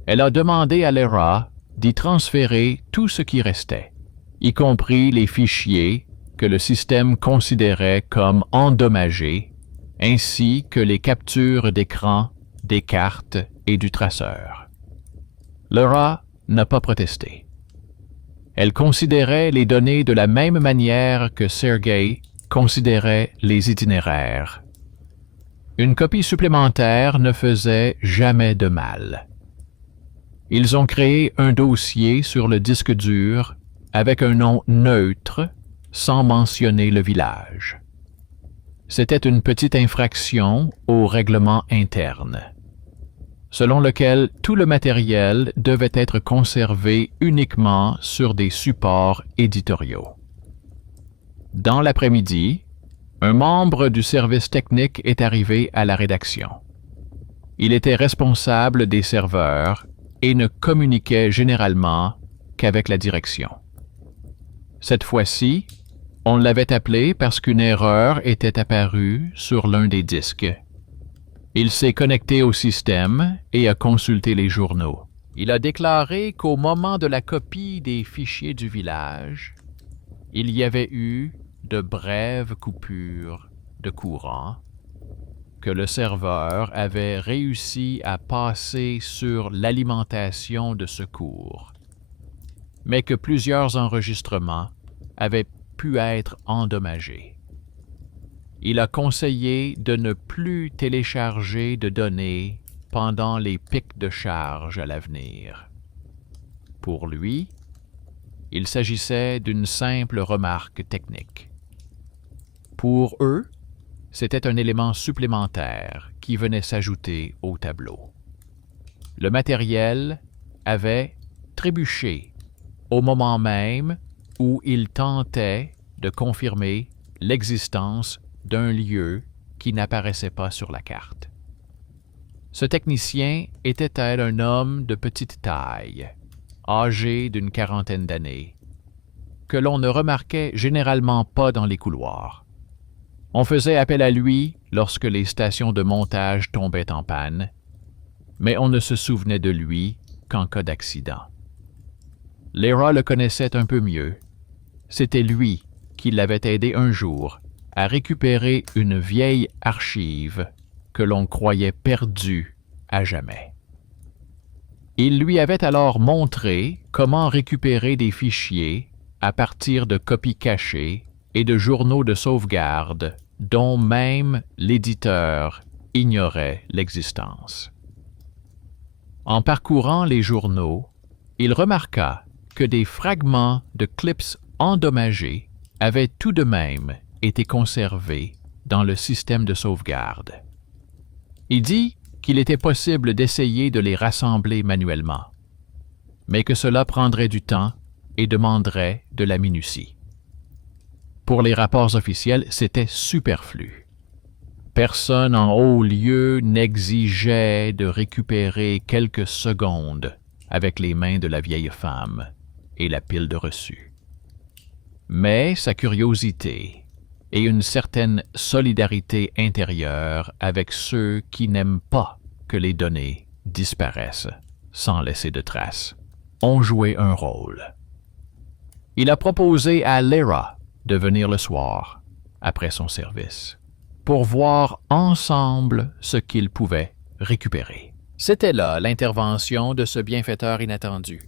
Elle a demandé à Lyra d'y transférer tout ce qui restait, y compris les fichiers que le système considérait comme endommagés, ainsi que les captures d'écran, des cartes et du traceur. Lyra n'a pas protesté. Elle considérait les données de la même manière que Sergei considérait les itinéraires. Une copie supplémentaire ne faisait jamais de mal. Ils ont créé un dossier sur le disque dur avec un nom neutre, sans mentionner le village. C'était une petite infraction au règlement interne, selon lequel tout le matériel devait être conservé uniquement sur des supports éditoriaux. Dans l'après-midi, un membre du service technique est arrivé à la rédaction. Il était responsable des serveurs et ne communiquait généralement qu'avec la direction. Cette fois-ci, on l'avait appelé parce qu'une erreur était apparue sur l'un des disques. Il s'est connecté au système et a consulté les journaux. Il a déclaré qu'au moment de la copie des fichiers du village, il y avait eu de brèves coupures de courant, que le serveur avait réussi à passer sur l'alimentation de secours, mais que plusieurs enregistrements avait pu être endommagé. Il a conseillé de ne plus télécharger de données pendant les pics de charge à l'avenir. Pour lui, il s'agissait d'une simple remarque technique. Pour eux, c'était un élément supplémentaire qui venait s'ajouter au tableau. Le matériel avait trébuché au moment même où il tentait de confirmer l'existence d'un lieu qui n'apparaissait pas sur la carte. Ce technicien était-elle un homme de petite taille, âgé d'une quarantaine d'années, que l'on ne remarquait généralement pas dans les couloirs. On faisait appel à lui lorsque les stations de montage tombaient en panne, mais on ne se souvenait de lui qu'en cas d'accident. Lyra le connaissait un peu mieux. C'était lui qui l'avait aidé un jour à récupérer une vieille archive que l'on croyait perdue à jamais. Il lui avait alors montré comment récupérer des fichiers à partir de copies cachées et de journaux de sauvegarde dont même l'éditeur ignorait l'existence. En parcourant les journaux, il remarqua que des fragments de clips endommagés avaient tout de même été conservés dans le système de sauvegarde. Il dit qu'il était possible d'essayer de les rassembler manuellement, mais que cela prendrait du temps et demanderait de la minutie. Pour les rapports officiels, c'était superflu. Personne en haut lieu n'exigeait de récupérer quelques secondes avec les mains de la vieille femme et la pile de reçus. Mais sa curiosité et une certaine solidarité intérieure avec ceux qui n'aiment pas que les données disparaissent sans laisser de traces ont joué un rôle. Il a proposé à Lyra de venir le soir, après son service, pour voir ensemble ce qu'ils pouvaient récupérer. C'était là l'intervention de ce bienfaiteur inattendu,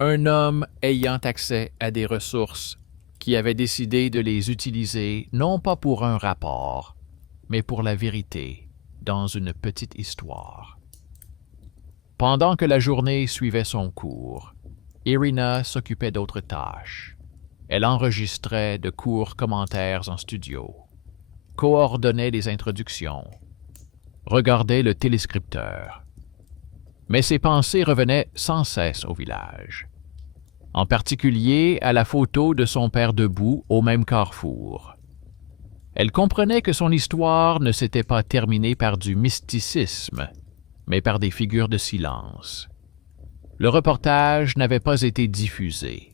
un homme ayant accès à des ressources qui avait décidé de les utiliser non pas pour un rapport, mais pour la vérité dans une petite histoire. Pendant que la journée suivait son cours, Irina s'occupait d'autres tâches. Elle enregistrait de courts commentaires en studio, coordonnait les introductions, regardait le téléscripteur. Mais ses pensées revenaient sans cesse au village, en particulier à la photo de son père debout au même carrefour. Elle comprenait que son histoire ne s'était pas terminée par du mysticisme, mais par des figures de silence. Le reportage n'avait pas été diffusé.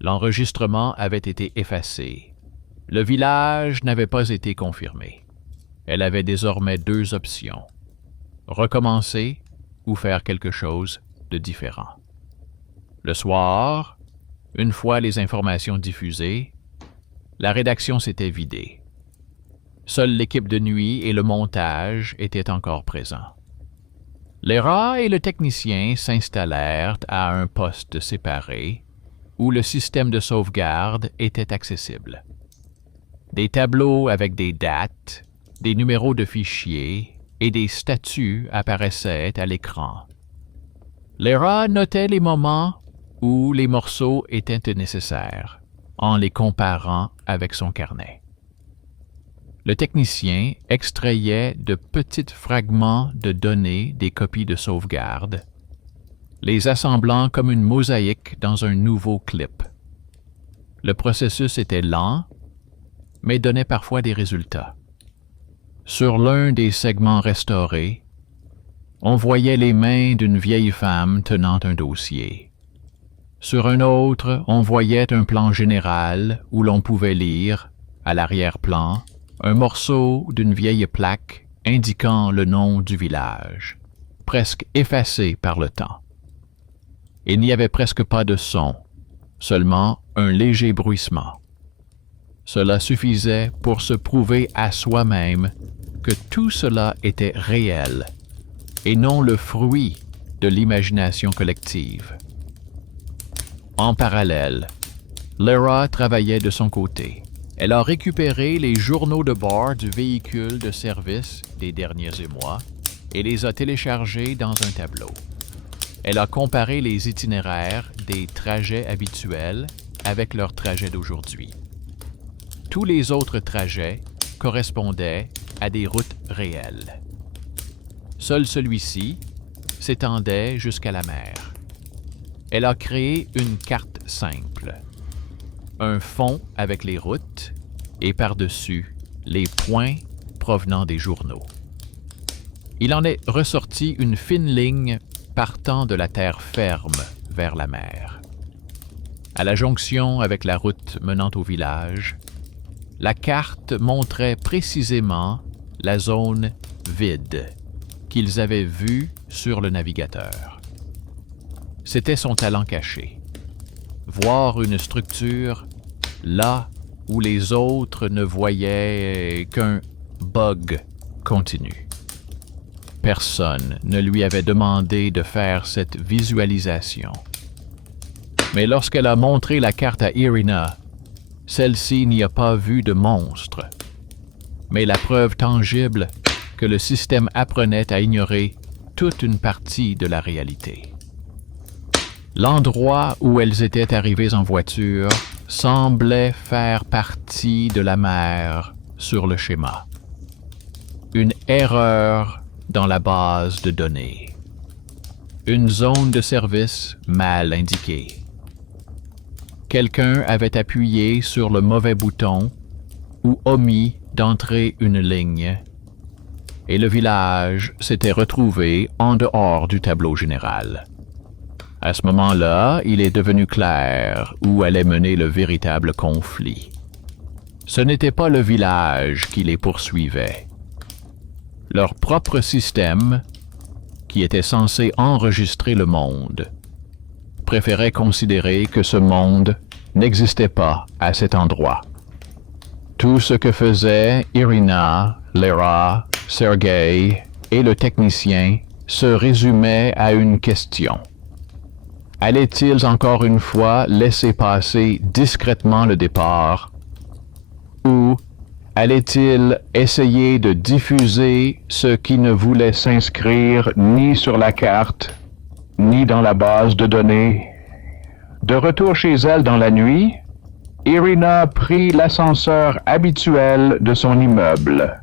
L'enregistrement avait été effacé. Le village n'avait pas été confirmé. Elle avait désormais deux options: recommencer ou faire quelque chose de différent. Le soir, une fois les informations diffusées, la rédaction s'était vidée. Seule l'équipe de nuit et le montage étaient encore présents. Lyra et le technicien s'installèrent à un poste séparé où le système de sauvegarde était accessible. Des tableaux avec des dates, des numéros de fichiers et des statuts apparaissaient à l'écran. Lyra notait les moments où les morceaux étaient nécessaires, en les comparant avec son carnet. Le technicien extrayait de petits fragments de données des copies de sauvegarde, les assemblant comme une mosaïque dans un nouveau clip. Le processus était lent, mais donnait parfois des résultats. Sur l'un des segments restaurés, on voyait les mains d'une vieille femme tenant un dossier. Sur un autre, on voyait un plan général où l'on pouvait lire, à l'arrière-plan, un morceau d'une vieille plaque indiquant le nom du village, presque effacé par le temps. Il n'y avait presque pas de son, seulement un léger bruissement. Cela suffisait pour se prouver à soi-même que tout cela était réel et non le fruit de l'imagination collective. En parallèle, Lara travaillait de son côté. Elle a récupéré les journaux de bord du véhicule de service des derniers émois et les a téléchargés dans un tableau. Elle a comparé les itinéraires des trajets habituels avec leurs trajets d'aujourd'hui. Tous les autres trajets correspondaient à des routes réelles. Seul celui-ci s'étendait jusqu'à la mer. Elle a créé une carte simple. Un fond avec les routes et par-dessus les points provenant des journaux. Il en est ressorti une fine ligne partant de la terre ferme vers la mer. À la jonction avec la route menant au village, la carte montrait précisément la zone vide qu'ils avaient vue sur le navigateur. C'était son talent caché. Voir une structure là où les autres ne voyaient qu'un bug continu. Personne ne lui avait demandé de faire cette visualisation. Mais lorsqu'elle a montré la carte à Irina, celle-ci n'y a pas vu de monstre, mais la preuve tangible que le système apprenait à ignorer toute une partie de la réalité. L'endroit où elles étaient arrivées en voiture semblait faire partie de la mer sur le schéma. Une erreur dans la base de données. Une zone de service mal indiquée. Quelqu'un avait appuyé sur le mauvais bouton ou omis d'entrer une ligne, et le village s'était retrouvé en dehors du tableau général. À ce moment-là, il est devenu clair où allait mener le véritable conflit. Ce n'était pas le village qui les poursuivait. Leur propre système, qui était censé enregistrer le monde, préférait considérer que ce monde n'existait pas à cet endroit. Tout ce que faisaient Irina, Lara, Sergei et le technicien se résumait à une question. Allaient-ils encore une fois laisser passer discrètement le départ ou allait-il essayer de diffuser ce qui ne voulait s'inscrire ni sur la carte, ni dans la base de données? De retour chez elle dans la nuit, Irina prit l'ascenseur habituel de son immeuble.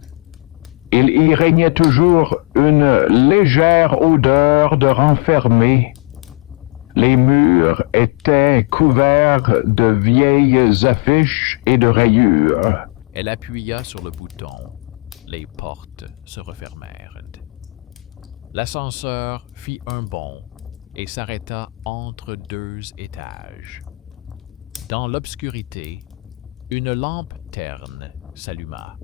Il y régnait toujours une légère odeur de renfermé. Les murs étaient couverts de vieilles affiches et de rayures. Elle appuya sur le bouton. Les portes se refermèrent. L'ascenseur fit un bond et s'arrêta entre 2 étages. Dans l'obscurité, une lampe terne s'alluma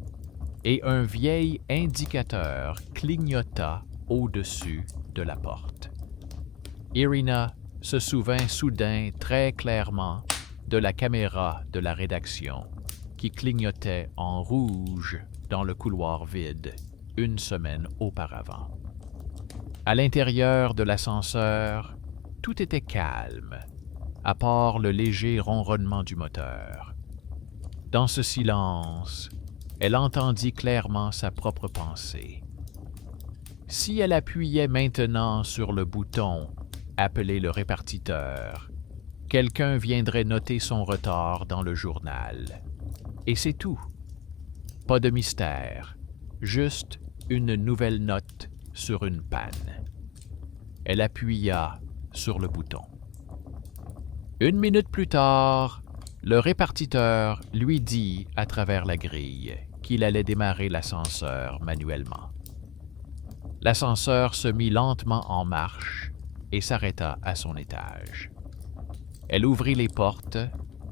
et un vieil indicateur clignota au-dessus de la porte. Irina se souvint soudain très clairement de la caméra de la rédaction qui clignotait en rouge dans le couloir vide 1 semaine auparavant. À l'intérieur de l'ascenseur, tout était calme, à part le léger ronronnement du moteur. Dans ce silence, elle entendit clairement sa propre pensée. Si elle appuyait maintenant sur le bouton « Appeler le répartiteur », quelqu'un viendrait noter son retard dans le journal. Et c'est tout. Pas de mystère, juste une nouvelle note sur une panne. Elle appuya sur le bouton. 1 minute plus tard, le répartiteur lui dit à travers la grille qu'il allait démarrer l'ascenseur manuellement. L'ascenseur se mit lentement en marche et s'arrêta à son étage. Elle ouvrit les portes,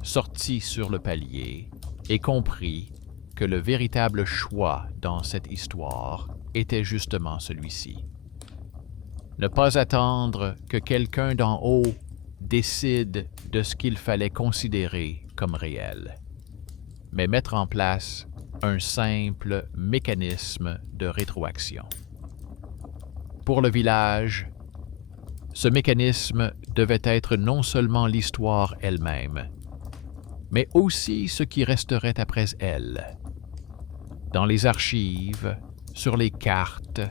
sortit sur le palier et comprit que le véritable choix dans cette histoire était justement celui-ci. Ne pas attendre que quelqu'un d'en haut décide de ce qu'il fallait considérer comme réel, mais mettre en place un simple mécanisme de rétroaction. Pour le village, ce mécanisme devait être non seulement l'histoire elle-même, mais aussi ce qui resterait après elle. Dans les archives, sur les cartes,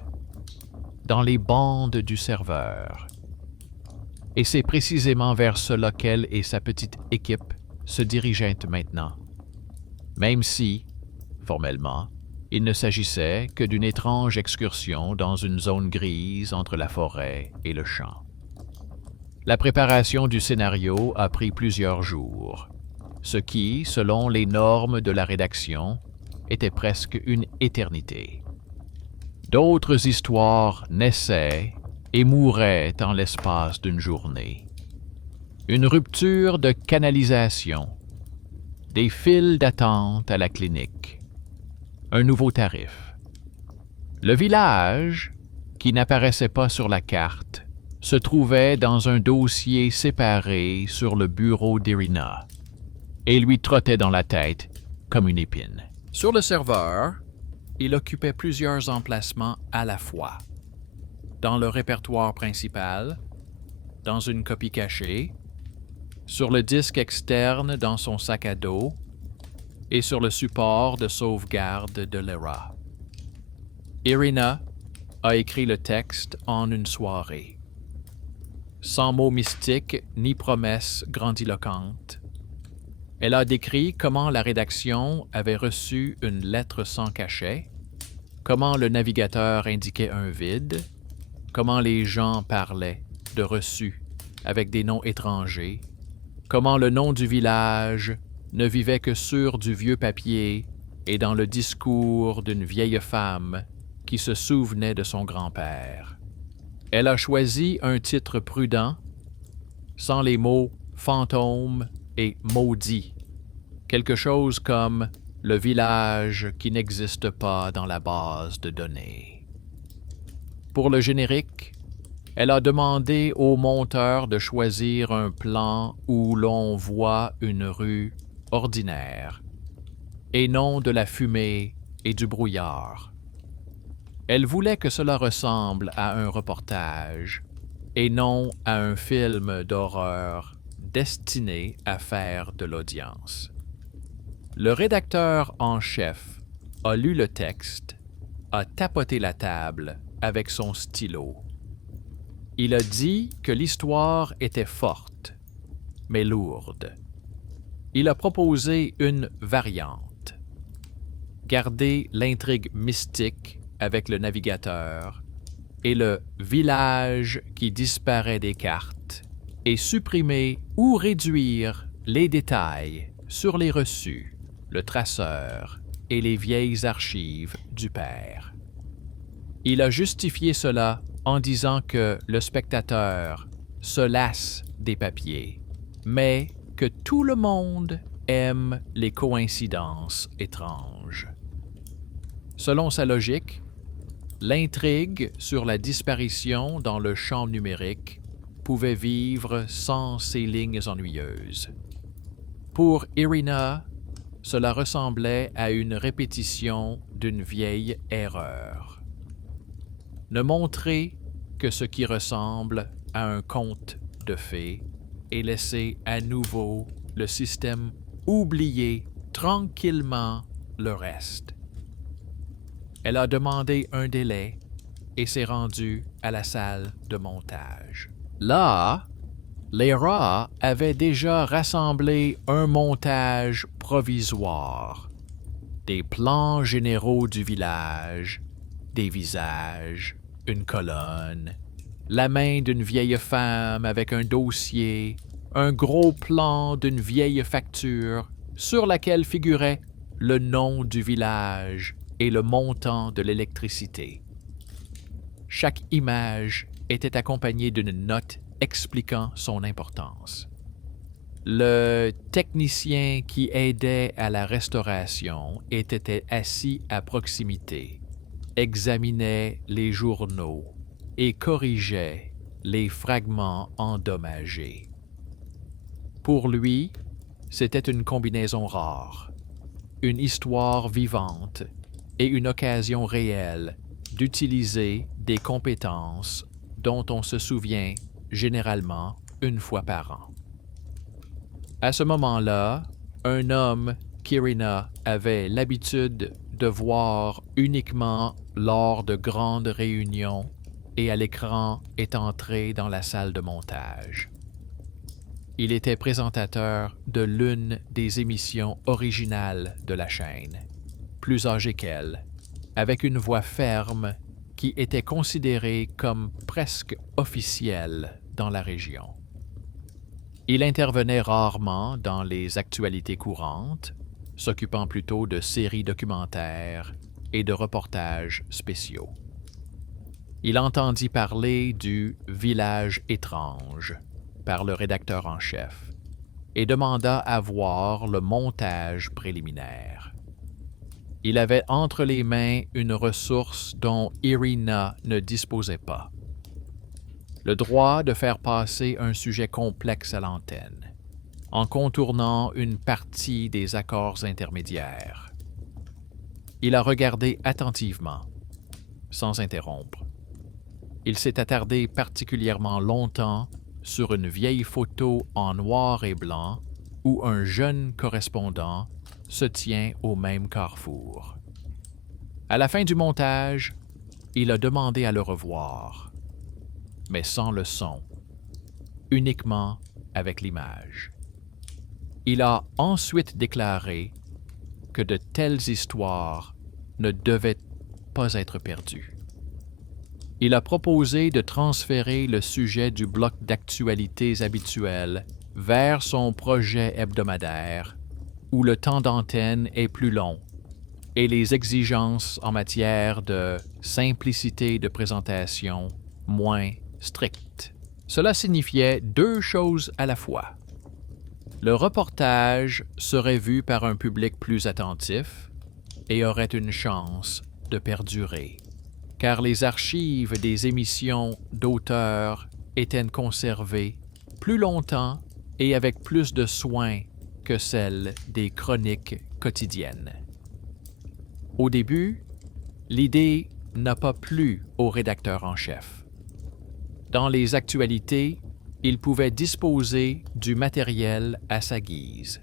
dans les bandes du serveur. Et c'est précisément vers cela qu'elle et sa petite équipe se dirigeaient maintenant. Même si, formellement, il ne s'agissait que d'une étrange excursion dans une zone grise entre la forêt et le champ. La préparation du scénario a pris plusieurs jours, ce qui, selon les normes de la rédaction, était presque une éternité. D'autres histoires naissaient et mouraient en l'espace d'une journée. Une rupture de canalisation, des files d'attente à la clinique, un nouveau tarif. Le village, qui n'apparaissait pas sur la carte, se trouvait dans un dossier séparé sur le bureau d'Irina et lui trottait dans la tête comme une épine. Sur le serveur, il occupait plusieurs emplacements à la fois. Dans le répertoire principal, dans une copie cachée, sur le disque externe dans son sac à dos et sur le support de sauvegarde de Lyra. Irina a écrit le texte en une soirée. Sans mots mystiques ni promesses grandiloquentes, elle a décrit comment la rédaction avait reçu une lettre sans cachet, comment le navigateur indiquait un vide, comment les gens parlaient de reçus avec des noms étrangers, comment le nom du village ne vivait que sur du vieux papier et dans le discours d'une vieille femme qui se souvenait de son grand-père. Elle a choisi un titre prudent, sans les mots « fantôme » et « maudit », quelque chose comme « le village qui n'existe pas dans la base de données ». Pour le générique, elle a demandé au monteur de choisir un plan où l'on voit une rue ordinaire, et non de la fumée et du brouillard. Elle voulait que cela ressemble à un reportage, et non à un film d'horreur destiné à faire de l'audience. Le rédacteur en chef a lu le texte, a tapoté la table avec son stylo. Il a dit que l'histoire était forte, mais lourde. Il a proposé une variante. Garder l'intrigue mystique avec le navigateur et le village qui disparaît des cartes et supprimer ou réduire les détails sur les reçus, le traceur et les vieilles archives du père. Il a justifié cela en disant que le spectateur se lasse des papiers, mais que tout le monde aime les coïncidences étranges. Selon sa logique, l'intrigue sur la disparition dans le champ numérique pouvait vivre sans ces lignes ennuyeuses. Pour Irina, cela ressemblait à une répétition d'une vieille erreur. Ne montrer que ce qui ressemble à un conte de fées et laisser à nouveau le système oublier tranquillement le reste. Elle a demandé un délai et s'est rendue à la salle de montage. Là, Lyra avait déjà rassemblé un montage provisoire, des plans généraux du village, des visages, une colonne, la main d'une vieille femme avec un dossier, un gros plan d'une vieille facture sur laquelle figurait le nom du village et le montant de l'électricité. Chaque image était accompagnée d'une note expliquant son importance. Le technicien qui aidait à la restauration était assis à proximité, examinait les journaux et corrigeait les fragments endommagés. Pour lui, c'était une combinaison rare, une histoire vivante et une occasion réelle d'utiliser des compétences dont on se souvient généralement une fois par an. À ce moment-là, un homme qu'Irina avait l'habitude de voir uniquement lors de grandes réunions et à l'écran est entré dans la salle de montage. Il était présentateur de l'une des émissions originales de la chaîne, plus âgé qu'elle, avec une voix ferme qui était considérée comme presque officielle dans la région. Il intervenait rarement dans les actualités courantes, s'occupant plutôt de séries documentaires et de reportages spéciaux. Il entendit parler du « village étrange » par le rédacteur en chef et demanda à voir le montage préliminaire. Il avait entre les mains une ressource dont Irina ne disposait pas. Le droit de faire passer un sujet complexe à l'antenne, en contournant une partie des accords intermédiaires. Il a regardé attentivement, sans interrompre. Il s'est attardé particulièrement longtemps sur une vieille photo en noir et blanc où un jeune correspondant se tient au même carrefour. À la fin du montage, il a demandé à le revoir, mais sans le son, uniquement avec l'image. Il a ensuite déclaré que de telles histoires ne devaient pas être perdues. Il a proposé de transférer le sujet du bloc d'actualités habituel vers son projet hebdomadaire, où le temps d'antenne est plus long et les exigences en matière de simplicité de présentation moins strictes. Cela signifiait deux choses à la fois. Le reportage serait vu par un public plus attentif et aurait une chance de perdurer, car les archives des émissions d'auteurs étaient conservées plus longtemps et avec plus de soin que celles des chroniques quotidiennes. Au début, l'idée n'a pas plu au rédacteur en chef. Dans les actualités, il pouvait disposer du matériel à sa guise.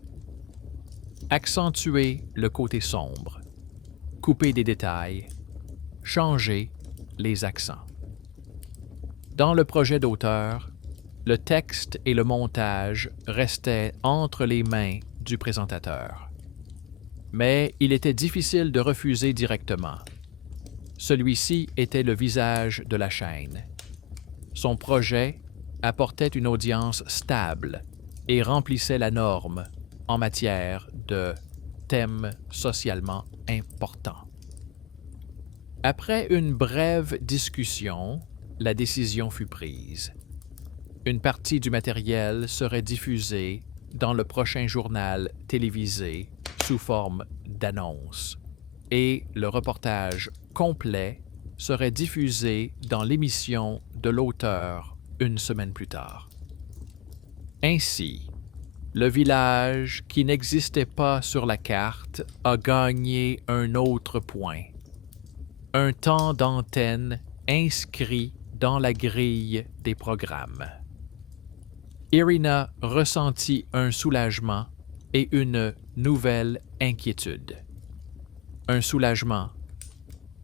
Accentuer le côté sombre, couper des détails, changer les accents. Dans le projet d'auteur, le texte et le montage restaient entre les mains du présentateur. Mais il était difficile de refuser directement. Celui-ci était le visage de la chaîne. Son projet apportait une audience stable et remplissait la norme en matière de thèmes socialement importants. Après une brève discussion, la décision fut prise. Une partie du matériel serait diffusée dans le prochain journal télévisé sous forme d'annonce et le reportage complet serait diffusé dans l'émission de l'auteur une semaine plus tard. Ainsi, le village qui n'existait pas sur la carte a gagné un autre point. Un temps d'antenne inscrit dans la grille des programmes. Irina ressentit un soulagement et une nouvelle inquiétude. Un soulagement,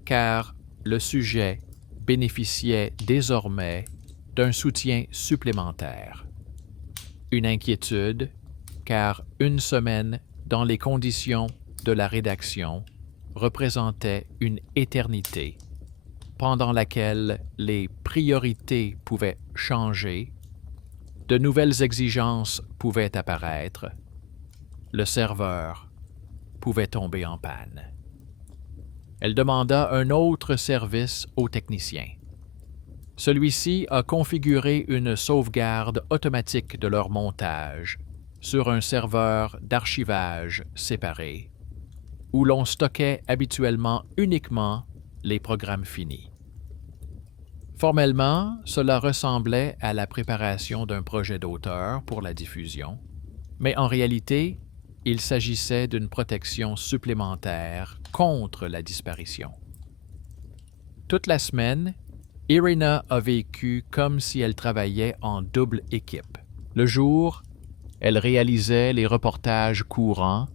car le sujet bénéficiait désormais d'un soutien supplémentaire. Une inquiétude, car une semaine dans les conditions de la rédaction représentait une éternité, pendant laquelle les priorités pouvaient changer, de nouvelles exigences pouvaient apparaître, le serveur pouvait tomber en panne. Elle demanda un autre service au technicien. Celui-ci a configuré une sauvegarde automatique de leur montage sur un serveur d'archivage séparé, où l'on stockait habituellement uniquement les programmes finis. Formellement, cela ressemblait à la préparation d'un projet d'auteur pour la diffusion, mais en réalité, il s'agissait d'une protection supplémentaire contre la disparition. Toute la semaine, Irina a vécu comme si elle travaillait en double équipe. Le jour, elle réalisait les reportages courants,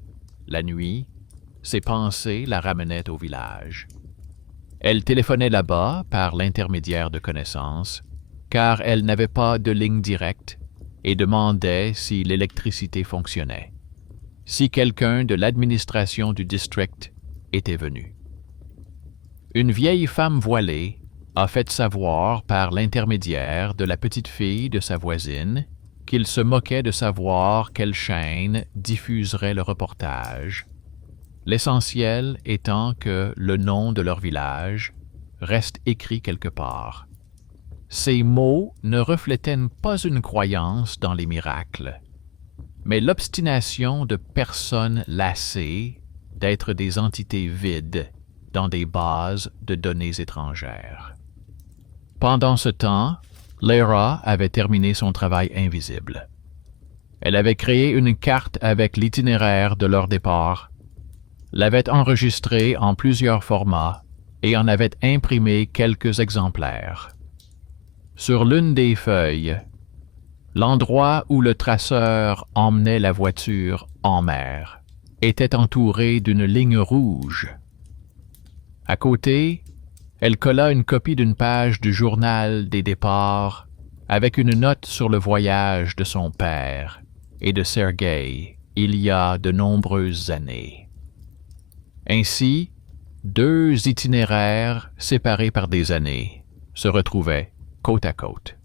la nuit, ses pensées la ramenaient au village. Elle téléphonait là-bas par l'intermédiaire de connaissances, car elle n'avait pas de ligne directe et demandait si l'électricité fonctionnait, si quelqu'un de l'administration du district était venu. Une vieille femme voilée a fait savoir par l'intermédiaire de la petite fille de sa voisine qu'il se moquait de savoir quelle chaîne diffuserait le reportage, l'essentiel étant que le nom de leur village reste écrit quelque part. Ces mots ne reflétaient pas une croyance dans les miracles, mais l'obstination de personnes lassées d'être des entités vides dans des bases de données étrangères. Pendant ce temps, Lyra avait terminé son travail invisible. Elle avait créé une carte avec l'itinéraire de leur départ, l'avait enregistrée en plusieurs formats et en avait imprimé quelques exemplaires. Sur l'une des feuilles, l'endroit où le traceur emmenait la voiture en mer était entouré d'une ligne rouge. À côté, elle colla une copie d'une page du journal des départs avec une note sur le voyage de son père et de Sergei il y a de nombreuses années. Ainsi, deux itinéraires séparés par des années se retrouvaient côte à côte.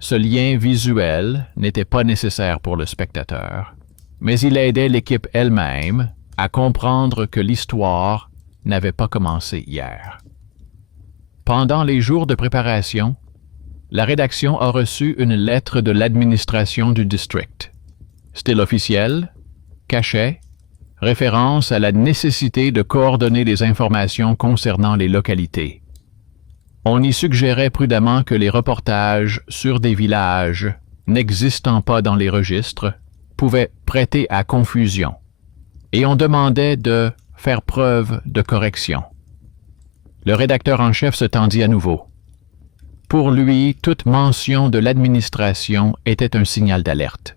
Ce lien visuel n'était pas nécessaire pour le spectateur, mais il aidait l'équipe elle-même à comprendre que l'histoire n'avait pas commencé hier. Pendant les jours de préparation, la rédaction a reçu une lettre de l'administration du district. Style officiel, cachet, référence à la nécessité de coordonner les informations concernant les localités. On y suggérait prudemment que les reportages sur des villages n'existant pas dans les registres pouvaient prêter à confusion, et on demandait de faire preuve de correction. Le rédacteur en chef se tendit à nouveau. Pour lui, toute mention de l'administration était un signal d'alerte.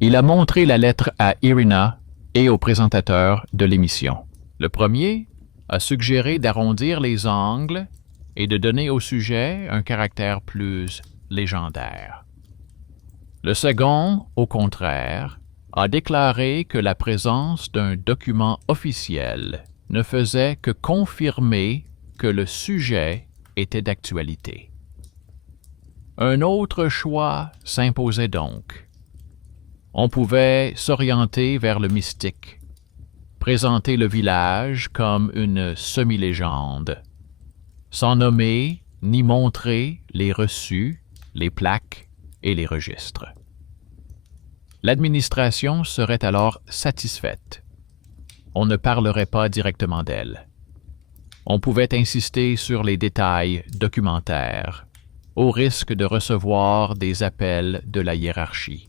Il a montré la lettre à Irina et au présentateur de l'émission. Le premier a suggéré d'arrondir les angles et de donner au sujet un caractère plus légendaire. Le second, au contraire, a déclaré que la présence d'un document officiel ne faisait que confirmer que le sujet était d'actualité. Un autre choix s'imposait donc. On pouvait s'orienter vers le mystique, présenter le village comme une semi-légende, sans nommer ni montrer les reçus, les plaques et les registres. L'administration serait alors satisfaite. On ne parlerait pas directement d'elle. On pouvait insister sur les détails documentaires, au risque de recevoir des appels de la hiérarchie.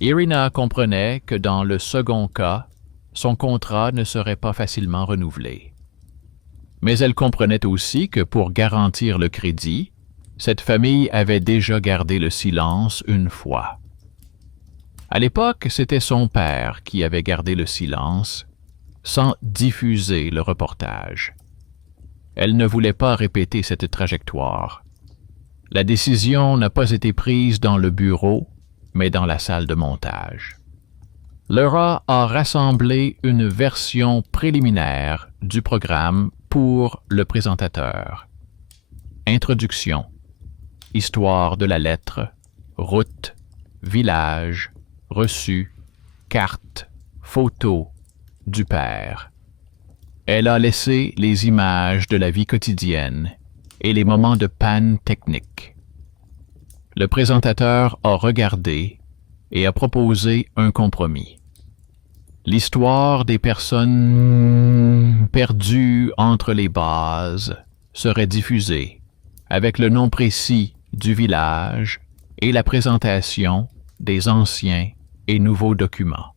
Irina comprenait que dans le second cas, son contrat ne serait pas facilement renouvelé. Mais elle comprenait aussi que pour garantir le crédit, cette famille avait déjà gardé le silence une fois. À l'époque, c'était son père qui avait gardé le silence, sans diffuser le reportage. Elle ne voulait pas répéter cette trajectoire. La décision n'a pas été prise dans le bureau, mais dans la salle de montage. Lyra a rassemblé une version préliminaire du programme pour le présentateur. Introduction, histoire de la lettre, route, village, reçu, carte, photo du père. Elle a laissé les images de la vie quotidienne et les moments de panne technique. Le présentateur a regardé et a proposé un compromis. L'histoire des personnes perdues entre les bases serait diffusée avec le nom précis du village et la présentation des anciens et nouveaux documents,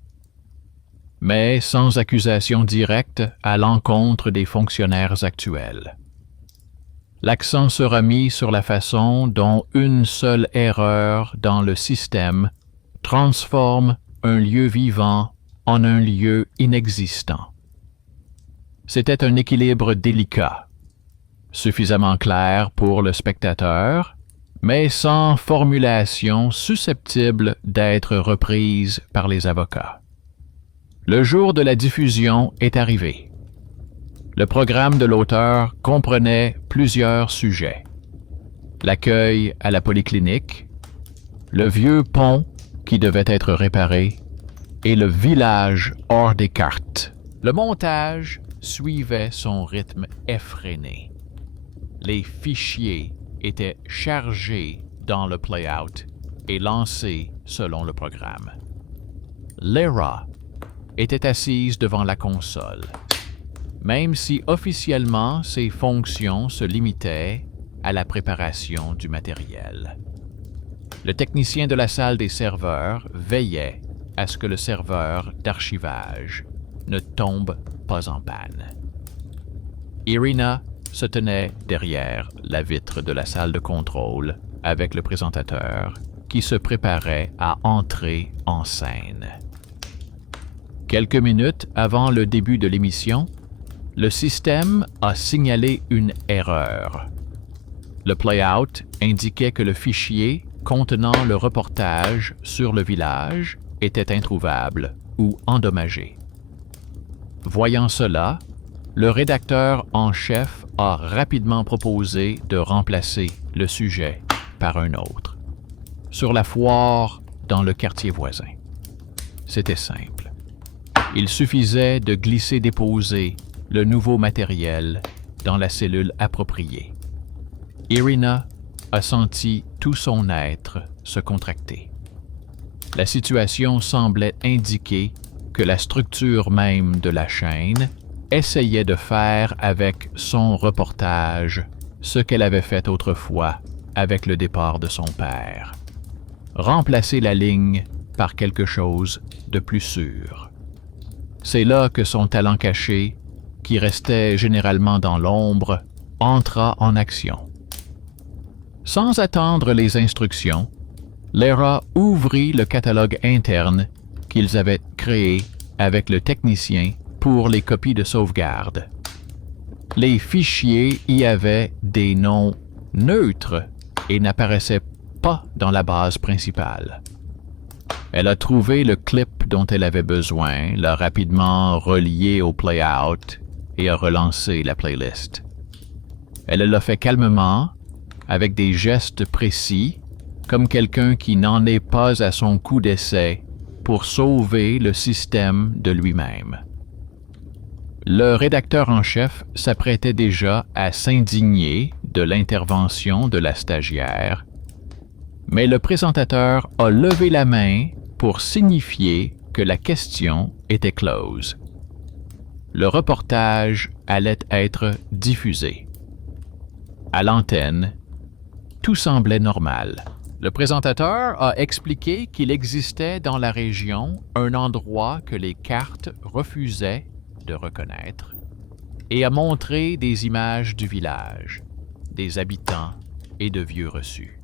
mais sans accusation directe à l'encontre des fonctionnaires actuels. L'accent sera mis sur la façon dont une seule erreur dans le système transforme un lieu vivant en un lieu inexistant. C'était un équilibre délicat, suffisamment clair pour le spectateur, mais sans formulation susceptible d'être reprise par les avocats. Le jour de la diffusion est arrivé. Le programme de l'auteur comprenait plusieurs sujets. L'accueil à la polyclinique, le vieux pont qui devait être réparé et le village hors des cartes. Le montage suivait son rythme effréné. Les fichiers étaient chargés dans le playout et lancés selon le programme. Lara était assise devant la console, même si officiellement ses fonctions se limitaient à la préparation du matériel. Le technicien de la salle des serveurs veillait à ce que le serveur d'archivage ne tombe pas en panne. Irina se tenait derrière la vitre de la salle de contrôle avec le présentateur qui se préparait à entrer en scène. Quelques minutes avant le début de l'émission, le système a signalé une erreur. Le playout indiquait que le fichier contenant le reportage sur le village était introuvable ou endommagé. Voyant cela, le rédacteur en chef a rapidement proposé de remplacer le sujet par un autre, sur la foire dans le quartier voisin. C'était simple. Il suffisait de glisser-déposer le nouveau matériel dans la cellule appropriée. Irina a senti tout son être se contracter. La situation semblait indiquer que la structure même de la chaîne essayait de faire avec son reportage ce qu'elle avait fait autrefois avec le départ de son père. Remplacer la ligne par quelque chose de plus sûr. C'est là que son talent caché, qui restait généralement dans l'ombre, entra en action. Sans attendre les instructions, Lara ouvrit le catalogue interne qu'ils avaient créé avec le technicien pour les copies de sauvegarde. Les fichiers y avaient des noms neutres et n'apparaissaient pas dans la base principale. Elle a trouvé le clip dont elle avait besoin, l'a rapidement relié au playout et a relancé la playlist. Elle l'a fait calmement, avec des gestes précis, comme quelqu'un qui n'en est pas à son coup d'essai pour sauver le système de lui-même. Le rédacteur en chef s'apprêtait déjà à s'indigner de l'intervention de la stagiaire, mais le présentateur a levé la main pour signifier que la question était close. Le reportage allait être diffusé. À l'antenne, tout semblait normal. Le présentateur a expliqué qu'il existait dans la région un endroit que les cartes refusaient de reconnaître et a montré des images du village, des habitants et de vieux reçus.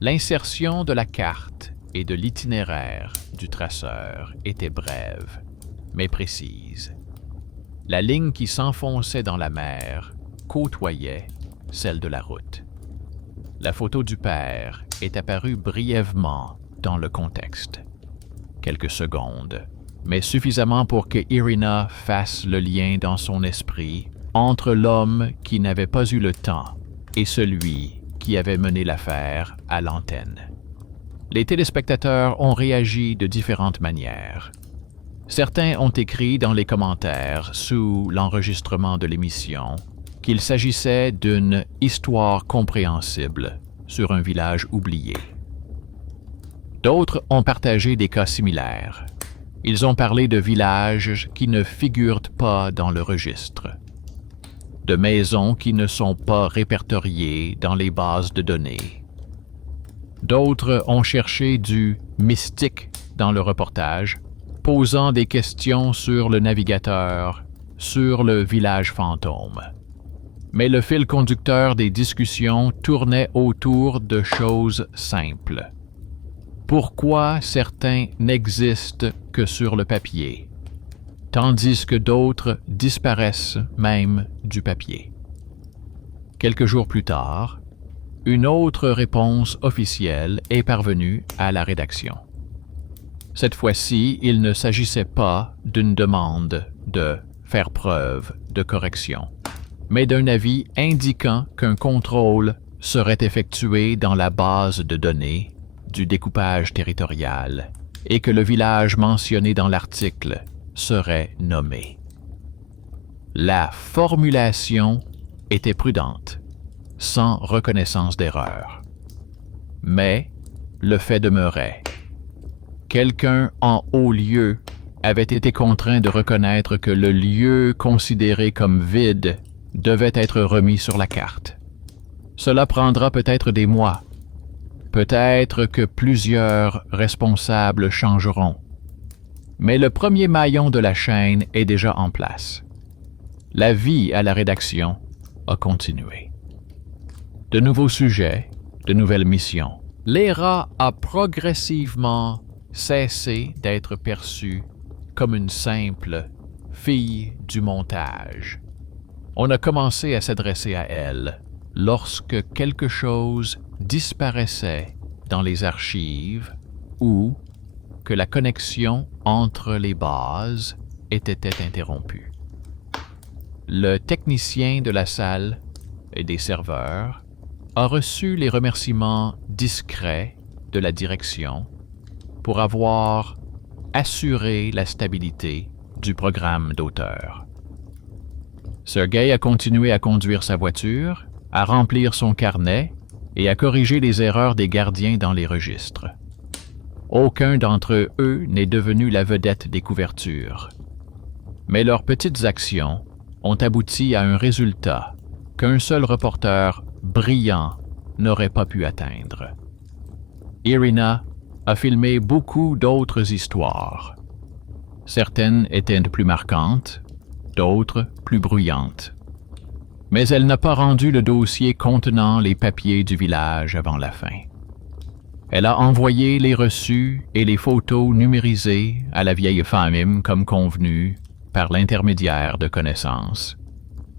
L'insertion de la carte et de l'itinéraire du traceur était brève, mais précise. La ligne qui s'enfonçait dans la mer côtoyait celle de la route. La photo du père est apparue brièvement dans le contexte. Quelques secondes, mais suffisamment pour que Irina fasse le lien dans son esprit entre l'homme qui n'avait pas eu le temps et celui qui avait mené l'affaire à l'antenne. Les téléspectateurs ont réagi de différentes manières. Certains ont écrit dans les commentaires sous l'enregistrement de l'émission qu'il s'agissait d'une histoire compréhensible sur un village oublié. D'autres ont partagé des cas similaires. Ils ont parlé de villages qui ne figurent pas dans le registre, de maisons qui ne sont pas répertoriées dans les bases de données. D'autres ont cherché du mystique dans le reportage, posant des questions sur le navigateur, sur le village fantôme. Mais le fil conducteur des discussions tournait autour de choses simples. Pourquoi certains n'existent que sur le papier, tandis que d'autres disparaissent même du papier? Quelques jours plus tard, une autre réponse officielle est parvenue à la rédaction. Cette fois-ci, il ne s'agissait pas d'une demande de faire preuve de correction, mais d'un avis indiquant qu'un contrôle serait effectué dans la base de données du découpage territorial et que le village mentionné dans l'article serait nommé. La formulation était prudente, sans reconnaissance d'erreur. Mais le fait demeurait. Quelqu'un en haut lieu avait été contraint de reconnaître que le lieu considéré comme vide devait être remis sur la carte. Cela prendra peut-être des mois. Peut-être que plusieurs responsables changeront. Mais le premier maillon de la chaîne est déjà en place. La vie à la rédaction a continué. De nouveaux sujets, de nouvelles missions. Léra a progressivement cessé d'être perçue comme une simple fille du montage. On a commencé à s'adresser à elle lorsque quelque chose disparaissait dans les archives ou que la connexion entre les bases était interrompue. Le technicien de la salle et des serveurs a reçu les remerciements discrets de la direction pour avoir assuré la stabilité du programme d'auteur. Sergei a continué à conduire sa voiture, à remplir son carnet et à corriger les erreurs des gardiens dans les registres. Aucun d'entre eux n'est devenu la vedette des couvertures. Mais leurs petites actions ont abouti à un résultat qu'un seul reporter brillant n'aurait pas pu atteindre. Irina a filmé beaucoup d'autres histoires. Certaines étaient plus marquantes, d'autres plus bruyantes. Mais elle n'a pas rendu le dossier contenant les papiers du village avant la fin. Elle a envoyé les reçus et les photos numérisées à la vieille femme comme convenu par l'intermédiaire de connaissances.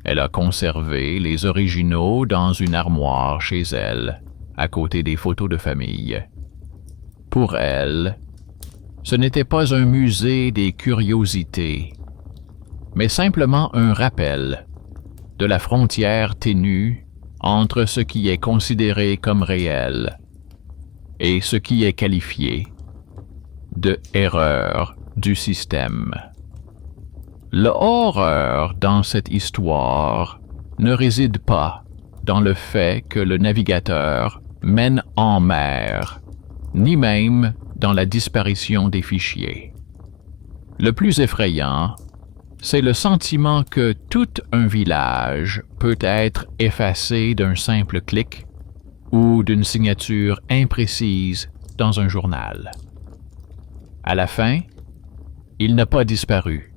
Elle a conservé les originaux dans une armoire chez elle, à côté des photos de famille. Pour elle, ce n'était pas un musée des curiosités, mais simplement un rappel de la frontière ténue entre ce qui est considéré comme réel et ce qui est qualifié de erreur du système. L'horreur dans cette histoire ne réside pas dans le fait que le navigateur mène en mer, ni même dans la disparition des fichiers. Le plus effrayant, c'est le sentiment que tout un village peut être effacé d'un simple clic ou d'une signature imprécise dans un journal. À la fin, il n'a pas disparu,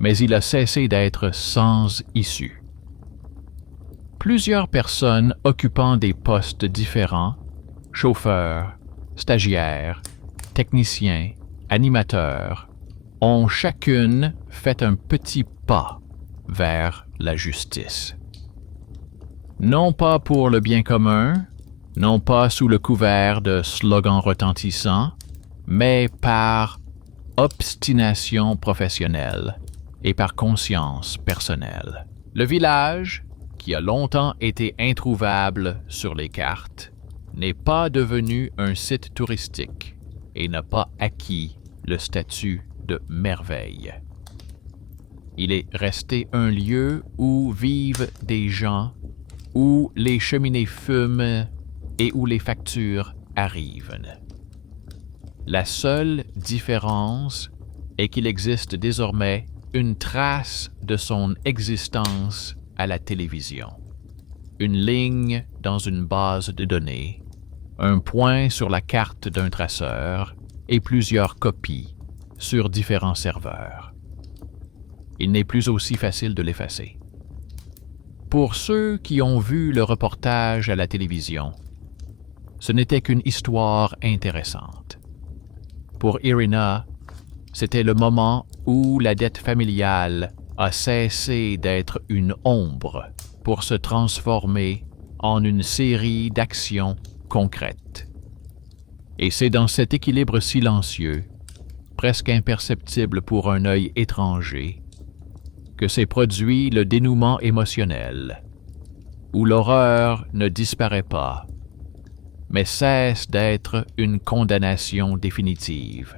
mais il a cessé d'être sans issue. Plusieurs personnes occupant des postes différents, chauffeurs, stagiaires, techniciens, animateurs, ont chacune fait un petit pas vers la justice. Non pas pour le bien commun, non pas sous le couvert de slogans retentissants, mais par obstination professionnelle et par conscience personnelle. Le village, qui a longtemps été introuvable sur les cartes, n'est pas devenu un site touristique et n'a pas acquis le statut de merveille. Il est resté un lieu où vivent des gens, où les cheminées fument et où les factures arrivent. La seule différence est qu'il existe désormais une trace de son existence à la télévision. Une ligne dans une base de données, un point sur la carte d'un traceur et plusieurs copies sur différents serveurs. Il n'est plus aussi facile de l'effacer. Pour ceux qui ont vu le reportage à la télévision, ce n'était qu'une histoire intéressante. Pour Irina, c'était le moment où la dette familiale a cessé d'être une ombre pour se transformer en une série d'actions concrètes. Et c'est dans cet équilibre silencieux, presque imperceptible pour un œil étranger, que s'est produit le dénouement émotionnel, où l'horreur ne disparaît pas, mais cesse d'être une condamnation définitive.